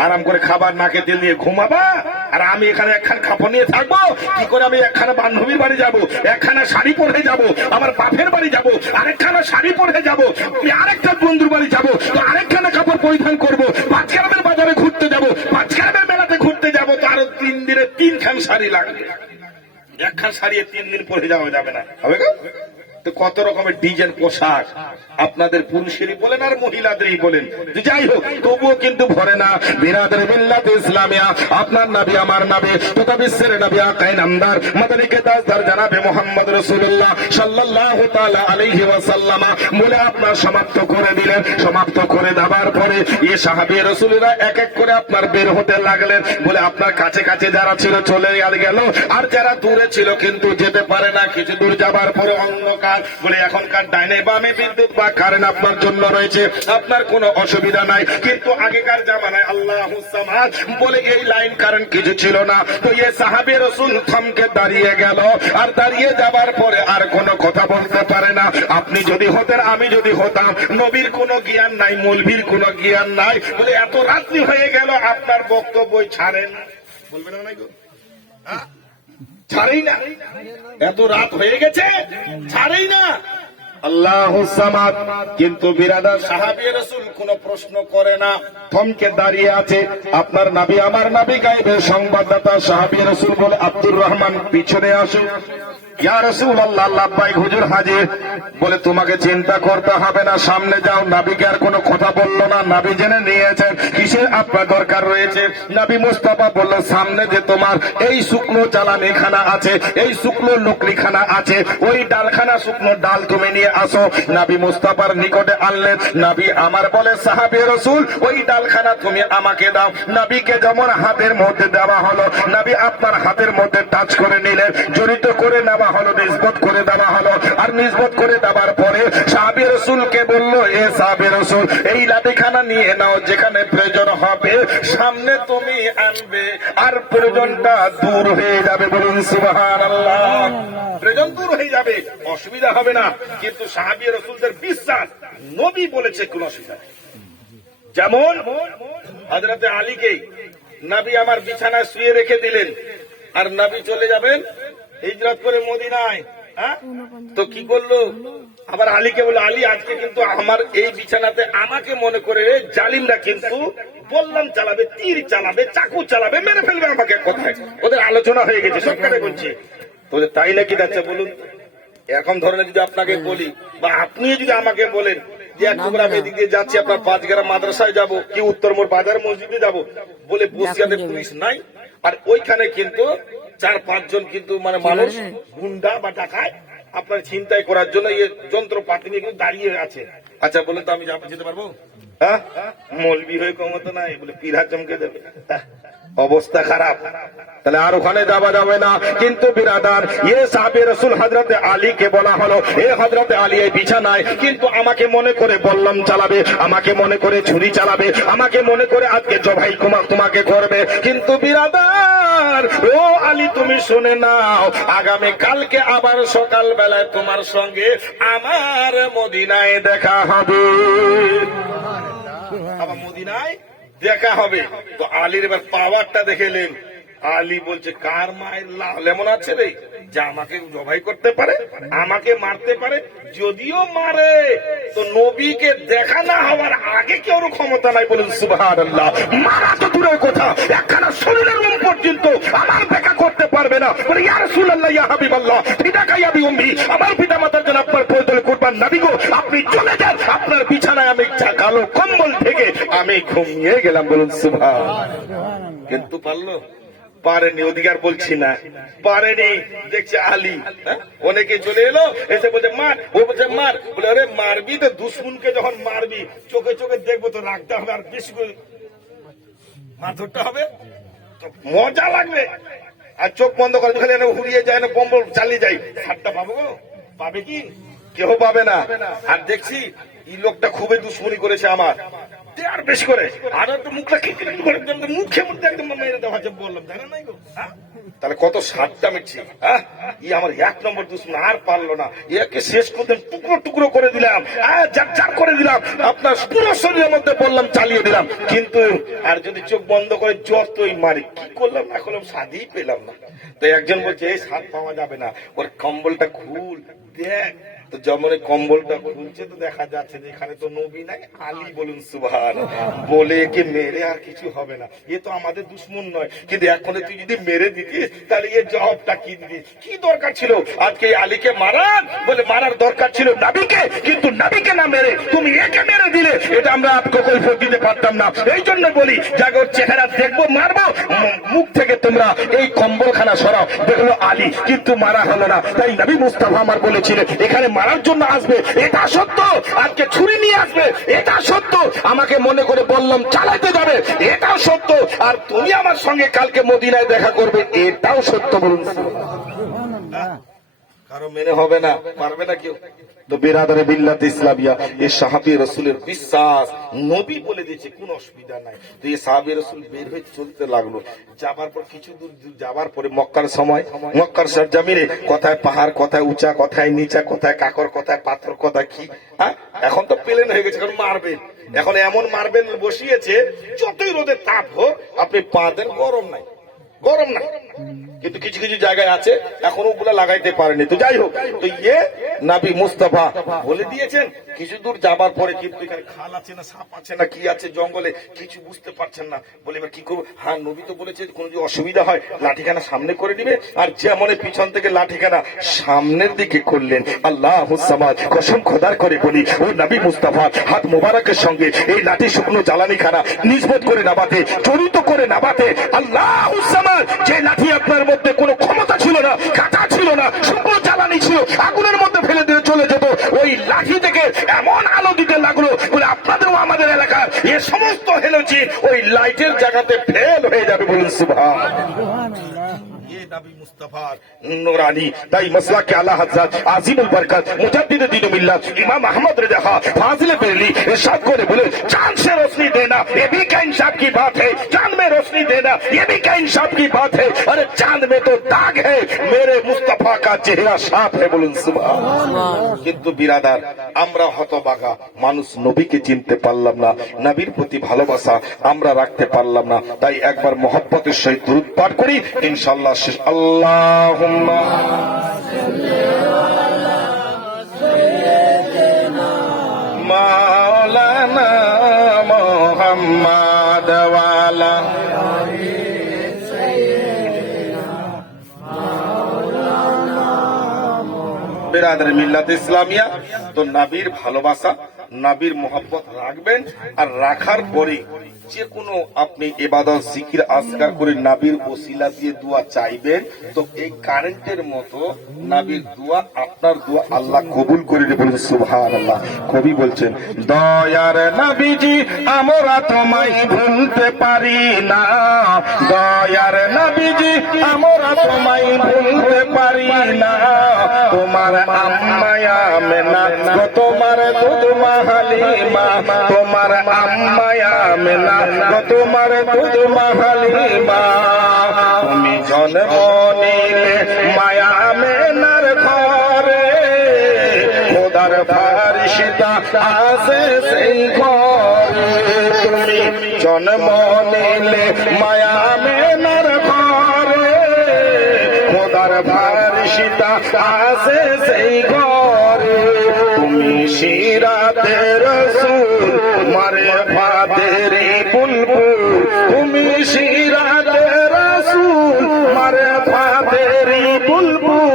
আরাম করে খাবার নাকে তেল দিয়ে ঘুমাবা, আর আমি এখানে একখান কাপড় নিয়ে থাকবো। কি করে আমি একখানা বান্ধবীর বাড়ি যাব, একখানা শাড়ি পরে যাব, আমার বাপের বাড়ি যাব, আরেকখানা শাড়ি পরে যাব, আরেকটা বন্ধুর বাড়ি যাব, আরেকখানা কাপড় পরিধান করবো, 5 গ্রামের বাজারে ঘুরতে যাব, 5 গ্রামের মেলাতে ঘুরতে যাব, তো আরো 3 দিনে 3খান শাড়ি লাগবে। একখান শাড়ি 3 দিন পরে যাওয়া যাবে না, হবে গো? তো কত রকমের ডিজাইন পোশাক আপনাদের পুরুষেরই বলেন আর মহিলাদেরই বলেন, যাই হোক তবুও কিন্তু ভরে না। বিরাদর মিল্লাত ইসলামিয়া, আপনার নবী আমার নবী তথা বিশ্বের নবী আকায়ে নামদার মাদানিকে দাসদার জনাবে মুহাম্মদ রাসূলুল্লাহ সাল্লাল্লাহু তাআলা আলাইহি ওয়াসাল্লাম বলে আপনার সমাপ্ত করে দিলেন। সমাপ্ত করে দেওয়ার পরে এই সাহাবী রাসূলরা এক এক করে আপনার বের হতে লাগলেন, বলে আপনার কাছে কাছে যারা ছিল চলে গেল, আর যারা দূরে ছিল কিন্তু যেতে পারে না, কিছু দূর যাবার পরে অন্ধকার, বলে এখনকার ডাইনে বামে বিদ্যুৎ বা কারেন্ট আপনার জন্য রয়েছে, আপনার কোনো অসুবিধা নাই। কিন্তু আগেকার জামানায় আল্লাহুস সামাদ বলে এই লাইন কারেন্ট কিছু ছিল না। তো এই সাহাবী রাসূল থমকে দাঁড়িয়ে গেল, আর দাঁড়িয়ে যাবার পরে আর কোনো কথা বলতে পারে না। আপনি যদি হতেন, আমি যদি হতাম, নবীর কোনো জ্ঞান নাই, মৌলভীর কোনো জ্ঞান নাই, বলে এত রাত্রি হয়ে গেল আপনার বক্তব্য ছাড়েন, বলবেন না গো? ছাড়েই না, এত রাত হয়ে গেছে, ছাড়েই না। আল্লাহুস সামাদ, কিন্তু বিরাদার সাহাবী রাসূল কোনো প্রশ্ন করে না, থমকে দাঁড়িয়ে আছে। আপনার নবী আমার নবী গায়েবের সংবাদদাতা সাহাবী রাসূল বলে আব্দুর রহমান পিছনে আসো। ইয়া রাসূলুল্লাহ, লাব্বাইক হুজুর হাজির। বলে তোমাকে চিন্তা করতে হবে না, সামনে যাও। নবীকে আর কোনো কথা বললো না, নবী জেনে নিয়েছেন কিসের আপনার দরকার রয়েছে। নবী মুস্তাফা বলল, সামনে যে তোমার এই শুকনো জ্বালানি খানা আছে, এই শুকনো লকড়িখানা আছে, ওই ডালখানা শুকনো ডাল তুমি নিয়ে আসো। নবী মুস্তাফার নিকটে আনলেন। নবী আমার বলে, সাহাবী রাসূল ওই ডালখানা তুমি আমাকে দাও। নবীকে যেমন হাতের মধ্যে দেওয়া হলো, নবী আপনার হাতের মধ্যে টাচ করে নিলেন, জড়িত করে নেওয়া হলো, নিসবত করে দেওয়া হলো। আর নিসবত করে দেওয়ার পরে সাহাবী রাসূলকে বলল, এ সাহাবী রাসূল, এই লাঠিখানা নিয়ে নাও, যেখানে প্রয়োজন হবে সামনে তুমি আনবে, আর প্রয়োজনটা দূর হয়ে যাবে। বলুন সুবহানাল্লাহ। প্রয়োজন দূর হয়ে যাবে, অসুবিধা হবে না। কিন্তু সাহাবী রাসূলদের বিশ্বাস, নবী বলেছে কোনো অসুবিধা নেই। যেমন হযরতে আলীকে নবী আমার বিছানায় শুয়ে রেখে দিলেন, আর নবী চলে যাবেন হিজরত করে মদিনায়। তো কি করলো, আবার আলীকে বললো, আলী আজকে কিন্তু আমার এই বিছানাতে আমাকে মনে করে জালিমরা কিন্তু বললাম চালাবে, তীর চালাবে, চাকু চালাবে, মেরে ফেলবে আমাকে। কোথায় ওদের আলোচনা হয়ে গেছে, সবকারে বলছি। তো তাই নাকি যাচ্ছে বলুন? এরকম ধরনের যদি আপনাকে বলি, বা আপনি যদি আমাকে বলেন যে এক টুকরা আমি এদিক দিয়ে যাচ্ছি, আপনার পাঁচগ্রাম মাদ্রাসায় যাব, কি উত্তরমোড় বাজার মসজিদে যাব, বলে বসিয়াতে পুলিশ নাই, আর ওইখানে কিন্তু 4-5 জন কিন্তু মানে মানুষ গুন্ডা বা ডাকায় আপনার ছিনতাই করার জন্য এই যন্ত্রপাতি নিয়ে কিন্তু দাঁড়িয়ে আছে। আচ্ছা বলেন তো আমি যেতে পারবো? হ্যাঁ, মৌলবি হয়ে কমতো নাই, বলে পীর হাত চমকে দেবে, অবস্থা খারাপ। তাহলে আর ওখানে যাওয়া যাবে না। কিন্তু বিরাদার, এ সাহাবী রাসূল হযরতে আলীকে বলা হলো, এ হযরতে আলী এই বিছানায় কিন্তু আমাকে মনে করে বললাম চালাবে, আমাকে মনে করে ছুরি চালাবে, আমাকে মনে করে আজকে জবাই তোমাকে করবে। কিন্তু বিরাদার, ও আলী তুমি শুনে নাও, আগামী কালকে আবার সকাল বেলায় তোমার সঙ্গে আমার মদিনায় দেখা হবে। আবার মদিনায় দেখা হবে। তো আলীর এবার পাওয়ারটা দেখেলেন। আলী বলছে, কার মায়ের লাল এমন আছে রে যে আমাকে জবাই করতে পারে, আমাকে মারতে পারে? যদিও মারে তো নবীকে দেখা না হওয়ার আগে কেউ ক্ষমতা নাই। বলুন সুবহানাল্লাহ। মারা তো দূরের কথা, একখানা শরীরের রূপ পর্যন্ত আমার দেখা করতে পারবে না। বলে, ইয়া রাসূলুল্লাহ, ইয়া হাবিবাল্লাহ, ফিদাকা ইয়া বিউম্মি, আমার পিতা মাতার জন্য আপনার প্রয়োজন কুরবান। নবী গো, আপনি চলে যান, আপনার বিছানায় আমি কালো কম্বল থেকে আমি ঘুমিয়ে গেলাম। বলুন সুবহানাল্লাহ। কিন্তু পারলো? পারেনি। অধিকার বলছি না, পারেনি। দেখছে আলী, অনেকে চলে এলো, এসে বলছে মার, ও বলছে মার। বলে, আরে মারবি তো, দুশ্মনকে যখন মারবি চোখে চোখে দেখবো তো রাখতে হবে, আর বেশি করে মার ধরতে হবে, তো মজা লাগবে। আর চোখ বন্ধ করে খালি হুড়িয়ে যায় না, বম্বল চালিয়ে যায়, হাতটা পাবো গো? পাবে কি? কেউ পাবে না। আর দেখছি এই লোকটা খুবই দুশ্মনী করেছে আমার, আর বেশি করে, আর একটু মুখটা খিচড়ি করে মুখে মধ্যে একদম মেরে দেওয়া হচ্ছে, বললাম জানা নাই গো। তাহলে কত সাতটা মিটছি। ই আমার 1 নম্বর দুশ্মন, আর পারলো না, একে শেষ করতে টুকরো টুকরো করে দিলাম, যার করে দিলাম, আপনার পুরো শরীরের মধ্যে বললাম চালিয়ে দিলাম। কিন্তু আর যদি চোখ বন্ধ করে যতই মারি, কি করলাম না করলাম, স্বাদই পেলাম না। তো একজন বলছে, এই স্বাদ পাওয়া যাবে না, ওর কম্বলটা খুল দেখ। তো যেমন কম্বলটা খুলছে তো দেখা যাচ্ছে যে এখানে তো নবী নাই, আলী। বলুন সুবহানাল্লাহ। বলে, একে মেরে আর কিছু হবে না, এ তো আমাদের দুশ্মন নয়, কিন্তু এখন তুই যদি মেরে দিতিস তাহলে এর জবাবটা কি দিতিস? কি দরকার ছিল আজকে আলীকে মারার? বলে, মারার দরকার ছিল নবীকে, কিন্তু নবীকে না মেরে তুমি একে মেরে দিলে, এটা আমরা আপনাকে কৈফিয়ত দিতে পারতাম না। এই জন্য বলি, যাকে ওর চেহারা দেখবো মারবো, মুখ থেকে তোমরা এই কম্বলখানা সরাও। দেখলো আলী, কিন্তু মারা হলো না। তাই নবী মুস্তাফা আমার বলেছিলেন, এখানে মারার জন্য আসবে, এটা সত্য, আজকে ছুরি নিয়ে আসবে, এটা সত্য, আমাকে মনে করে বললাম চালাতে যাবে, এটাও সত্য, আর তুমি আমার সঙ্গে কালকে মদিনায় দেখা করবে, এটাও সত্য। বলুন, কারো মেনে হবে না, পারবে না কেউ। তো বিরাদারে বিল্লাত ইসলামিয়া, এই সাহাবী রাসূলের বিশ্বাস, নবী বলে দিয়েছে কোন অসুবিধা নাই। তো এই সাহাবী রাসূল বের হয়ে চলতে লাগলো। যাবার পর কিছু দূর যাবার পরে মক্কার সময়, মক্কার সরজমিনে কোথায় পাহাড়, কোথায় উঁচা, কোথায় নিচা, কোথায় কাকর, কোথায় পাথর, কোথায় কি। এখন তো প্লেন হয়ে গেছে, এখন মারবেন, এখন এমন মারবেন বসিয়েছে, যতই রোদের তাপ হোক আপনি পা দেন, গরম নাই, গরম না। কিন্তু কিছু কিছু জায়গায় আছে এখনো ওগুলা লাগাইতে পারেনি। তো যাই হোক, তো নবী মুস্তাফা বলে দিয়েছেন। কিছু দূর যাবার পরে কিন্তু এখানে খাল আছে না সাপ আছে না কি আছে জঙ্গলে কিছু বুঝতে পারছেন না, বলে এবার কি করবো? হ্যাঁ, নবী তো বলেছে কোনো যদি অসুবিধা হয় লাঠিখানা সামনে করে দিবে, আর যেমন পিছন থেকে লাঠিখানা সামনের দিকে করলেন। আল্লাহ হুসামাদ, কসম খোদার করে বলি, ও নবী মুস্তাফা হাত মোবারকের সঙ্গে এই লাঠি শুকনো জ্বালানি খানা নিসবত করে নাবাতে, জড়িত করে নাবাতে, আল্লাহ হুসামাদ, যে লাঠি আপনার মধ্যে কোনো ক্ষমতা ছিল না, কাঁটা ছিল না, শুকনো জ্বালানি ছিল, আগুনের মধ্যে ফেলে দিয়ে চলে যেত, ওই লাঠি থেকে এমন আলো দিতে লাগলো বলে আপনাদেরও আমাদের এলাকার এ সমস্ত হেলোজি ওই লাইটের জায়গাতে ফেল হয়ে যাবে। বলুন সুবহানাল্লাহ। নবী মুস্তাফার নূরানি তাই মাসলাকে আলা হযরত আজিমুল বরকত মুজাদ্দিদ দ্বীন মিল্লাত ইমাম আহমদ রেজা খান ফাজিলে বেরলি ইরশাদ করে বলে, चांद से रोशनी देना ये भी क्या इंसाफ की बात है, चांद में रोशनी देना ये भी क्या इंसाफ की बात है, अरे चांद में तो दाग है, मेरे मुस्तफा का चेहरा साफ है। বলুন সুবহানাল্লাহ। কিন্তু বিরাদার, আমরা হতভাগা মানুষ নবীকে চিনতে পারলাম না, নবীর প্রতি ভালোবাসা আমরা রাখতে পারলাম না। তাই একবার মহব্বতের সহিত দুরূদ পাঠ করি ইনশাআল্লাহ। শেষ আল্লাহুম্মা মাওলানা মুহাম্মদ ওয়ালা বিরাদর মিল্লাত ইসলামিয়া। তো নবীর ভালোবাসা, নবীর মোহাব্বত রাখবেন, আর রাখার পরে যে কোনো আপনি ইবাদত জিকির আজকার করে নবীর ওসিলা দিয়ে দোয়া চাইবেন, তো এই কারেন্টের মতো নবীর দোয়া আপনার দোয়া আল্লাহ কবুল করে নেবেন। সুবহানাল্লাহ। কবি বলছেন, দয়ার নবীজি আমরা তোমায় ভুলতে পারি না, দয়ার নবীজি আমরা তোমায় ভুলতে পারি না, তোমার আম্মায়া মেনা তোমার দুধ হালিমা, তোমার আম্মায়া মেনা তোমার দুধ হালিমা, তুমি জন্ম নিলে মায়া মেনার ঘরে, খোদার ফারিশতা আসে সেই ঘরে, তুমি জন্ম নিলে মায়া মেনার ঘরে, খোদার ফারিশতা আসে সেই ঘরে, তুমি শিরাতে রসূল মারে ফাতেরি বুলবুল, তুমি শিরাতে রসূল মারে ফাতেরি বুলবুল,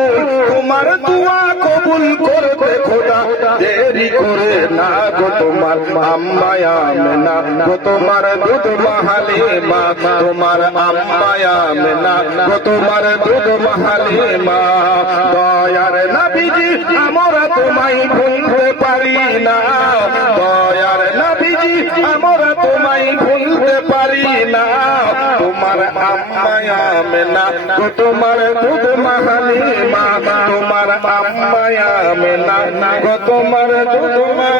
তোমার দোয়া কবুল করবে খোদা দেরি করে না গো, তোমার আম্মায়া মেনা গো তোমার দুধ হালিমা, তোমার আম্মায়া মেনা গো তোমার দুধ হালিমা, দয়ার নবীজি আমরা তোমায় ভুলতে পারি না, দয়ার নবীজি আমরা তোমায় ভুলতে পারি না, তোমার আম্মায়া মেনা গো তোমার দুধ হালিমা, তোমার আম্মায়া মেনা গো তোমার দুধ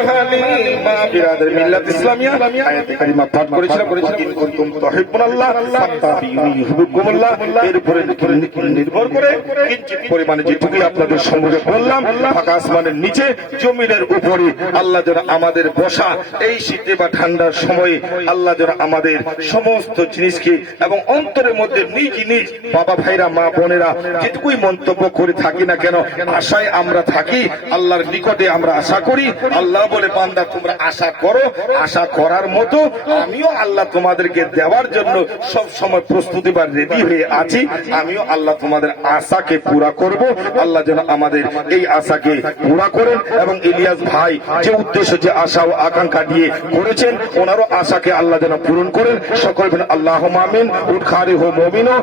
হালিমা। বিরাদর মিল্লাত ইসলামিয়া আয়াতে কারিমা পাঠ করেছিলাম, ইন কুনতুম তুহিব্বুনাল্লাহ ফাত্তাবিউনি ইউহিব্বুকুমুল্লাহ। এর উপরে নির্ভর করে কিঞ্চিত পরিমাণে যেটুকুই আপনাদের সম্মুখে বললাম, ফাঁকা আসমানের নিচে জমিনের উপরে আল্লাহ যেন আমাদের বসা এই শীতে বা ঠান্ডার সময়ে আল্লাহ যেন আমাদের সমস্ত জিনিসকে এবং অন্তরের মধ্যে নিজ নিজ বাবা ভাইরা মা বোনেরা যেটুকুই মন্তব্য করে থাকি না কেন, আশায় আমরা থাকি, আল্লাহর নিকটে আমরা আশা করি। আল্লাহ বলে, বান্দা তোমরা আশা করো, আশা করার মতো আমিও আল্লাহ তোমাদেরকে দেওয়ার জন্য সব সময় প্রস্তুতি বা রেডি হয়ে আছি, আমিও আল্লাহ তোমাদের আশাকে পুরা করব। আল্লাহ যেন আমাদের এই আশাকে পুরা করেন, এবং ইলিয়াস ভাই যে উদ্দেশ্য যে আশা ও আকাঙ্ক্ষা দিয়ে করেছেন, ওনারও আশাকে আল্লাহ যেন পূরণ করেন। সকল আল্লাহুম্মা আমিন। উৎখারি হো মুমিনো।